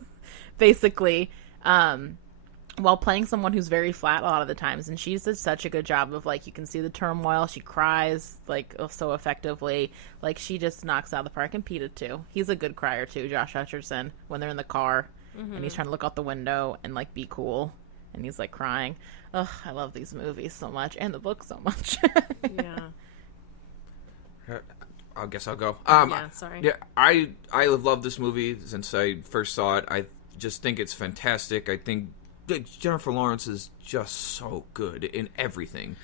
basically. While playing someone who's very flat a lot of the times. And she does such a good job of, like, you can see the turmoil. She cries, like, so effectively. Like, she just knocks out of the park. And Peeta, too. He's a good crier, too, Josh Hutcherson, when they're in the car. Mm-hmm. And he's trying to look out the window and, like, be cool. And he's, like, crying. Ugh, I love these movies so much. And the book so much. Yeah. I guess I'll go. Yeah, sorry. Yeah, I have loved this movie since I first saw it. I just think it's fantastic. I think Jennifer Lawrence is just so good in everything.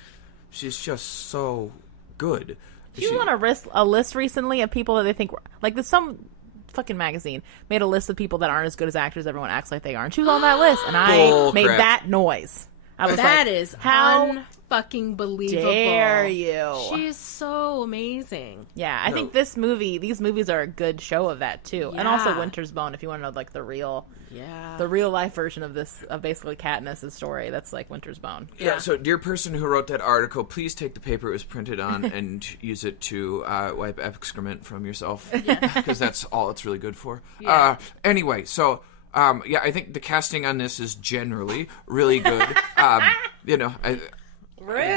She's just so good. She was on a list recently of people that they think were, like, there's some fucking magazine made a list of people that aren't as good as actors everyone acts like they are, and she was on that list, and I made that noise. I was that like, is how fucking believable. Dare you? She is so amazing. Yeah, I think these movies are a good show of that too, and also Yeah. Winter's Bone. If you want to know like the real Yeah. life version of this, of basically Katniss' story, that's like Winter's Bone. Yeah, so dear person who wrote that article, please take the paper it was printed on and use it to wipe excrement from yourself. Because that's all it's really good for. Yeah. Anyway, so, I think the casting on this is generally really good.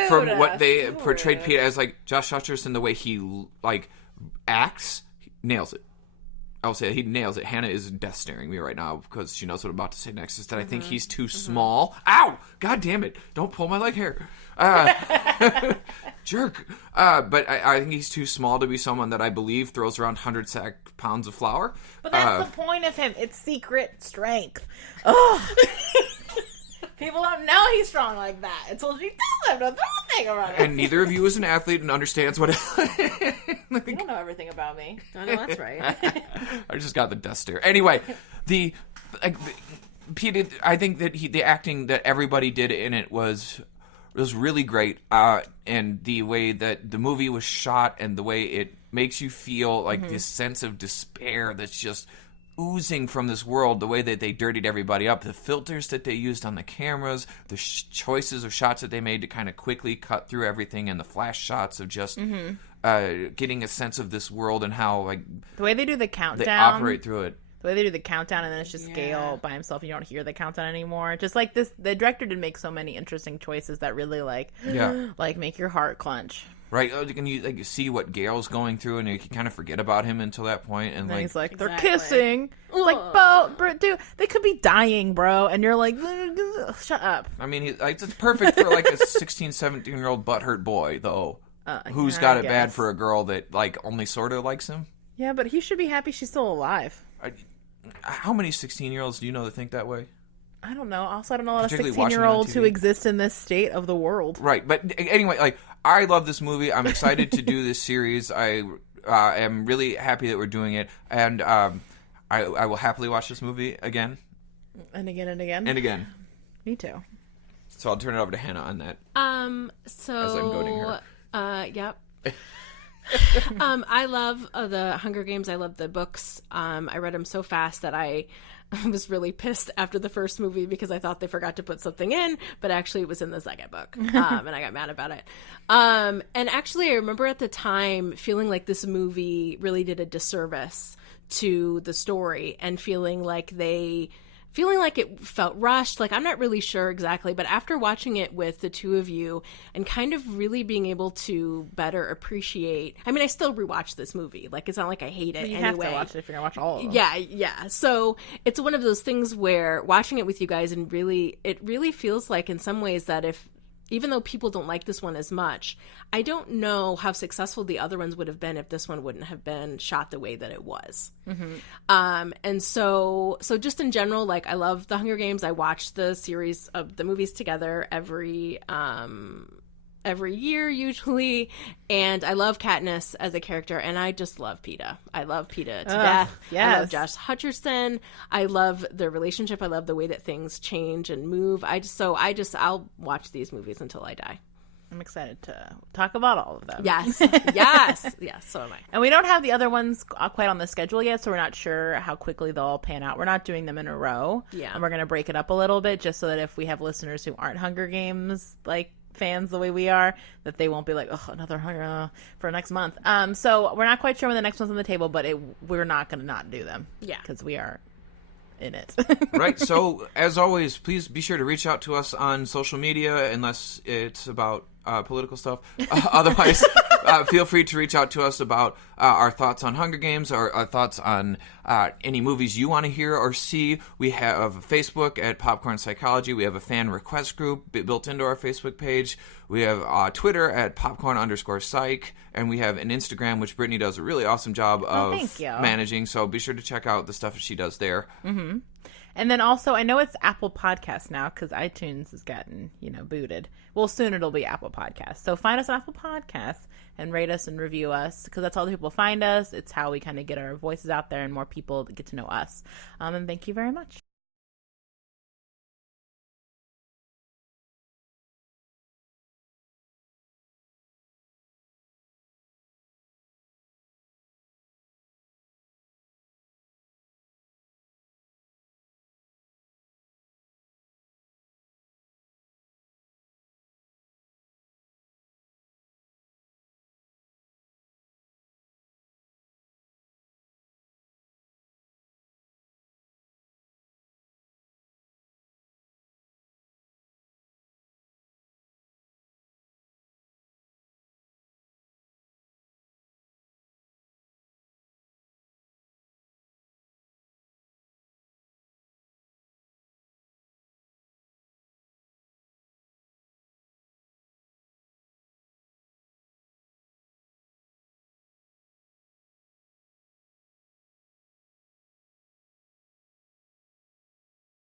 From what they portrayed Peeta as, like, Josh Hutcherson, the way he, like, acts, he nails it. I'll say he nails it. Hannah is death staring me right now because she knows what I'm about to say next. Is that I think he's too small. Ow! God damn it! Don't pull my leg hair. Jerk. But I think he's too small to be someone that I believe throws around 100 pounds of flour. But that's the point of him. It's secret strength. Oh. People don't know he's strong like that until she tells them to throw a thing around it. And neither of you is an athlete and understands what. You don't know everything about me. I know that's right. I just got the death stare. Anyway, Peeta, I think that the acting that everybody did in it was really great, and the way that the movie was shot and the way it makes you feel like this sense of despair that's just oozing from this world, the way that they dirtied everybody up, the filters that they used on the cameras, the choices of shots that they made to kind of quickly cut through everything, and the flash shots of just getting a sense of this world and how, like, the way they do the countdown, they operate through it. The way they do the countdown, and then it's just Gale by himself. You don't hear the countdown anymore. Just like this, the director did make so many interesting choices that really like make your heart clench. Right, and you see what Gale's going through, and you can kind of forget about him until that point, and then he's like, they're Exactly. kissing. It's like, bro, dude, they could be dying, bro, and you're like, shut up. I mean, it's perfect for like a 16, 17-year-old butthurt boy, though, who's got it bad for a girl that like only sort of likes him. Yeah, but he should be happy she's still alive. How many 16-year-olds do you know that think that way? I don't know. Also, I don't know a lot of Particularly watching it 16-year-olds on who TV. exist in this state of the world. Right, but anyway, like, I love this movie. I'm excited to do this series. I am really happy that we're doing it, and I will happily watch this movie again. And again and again. And again. Me too. So I'll turn it over to Hannah on that. So As I'm goading her. Yep. I love the Hunger Games. I love the books. I read them so fast that I was really pissed after the first movie because I thought they forgot to put something in, but actually it was in the second book, and I got mad about it. And actually, I remember at the time feeling like this movie really did a disservice to the story and feeling like it felt rushed. Like, I'm not really sure exactly, but after watching it with the two of you and kind of really being able to better appreciate, I mean, I still rewatch this movie. Like, it's not like I hate it You anyway. have to watch it if you're going to watch all of them. Yeah. So it's one of those things where watching it with you guys and it really feels like in some ways that even though people don't like this one as much, I don't know how successful the other ones would have been if this one wouldn't have been shot the way that it was. Mm-hmm. And so just in general, like, I love the Hunger Games. I watch the series of the movies together every year usually, and I love Katniss as a character, and I just love Peeta. I love Peeta to death. Yes. I love Josh Hutcherson. I love their relationship. I love the way that things change and move. I'll watch these movies until I die. I'm excited to talk about all of them. Yes. So am I. And we don't have the other ones quite on the schedule yet, so we're not sure how quickly they'll all pan out. We're not doing them in a row. Yeah. And we're going to break it up a little bit just so that if we have listeners who aren't Hunger Games, like, fans the way we are, that they won't be like, oh, another Hunger for next month. So we're not quite sure when the next one's on the table, but we're not going to not do them. Yeah. Because we are in it. Right, so as always, please be sure to reach out to us on social media unless it's about political stuff. Otherwise, feel free to reach out to us about our thoughts on Hunger Games or our thoughts on any movies you want to hear or see. We have Facebook at Popcorn Psychology. We have a fan request group built into our Facebook page. We have Twitter at popcorn_psych. And we have an Instagram, which Brittany does a really awesome job of thank you. managing. So be sure to check out the stuff she does there. Mm-hmm. And then also, I know it's Apple Podcasts now because iTunes has gotten, booted. Well, soon it'll be Apple Podcasts. So find us on Apple Podcasts and rate us and review us because that's how the people find us. It's how we kind of get our voices out there and more people get to know us. And thank you very much.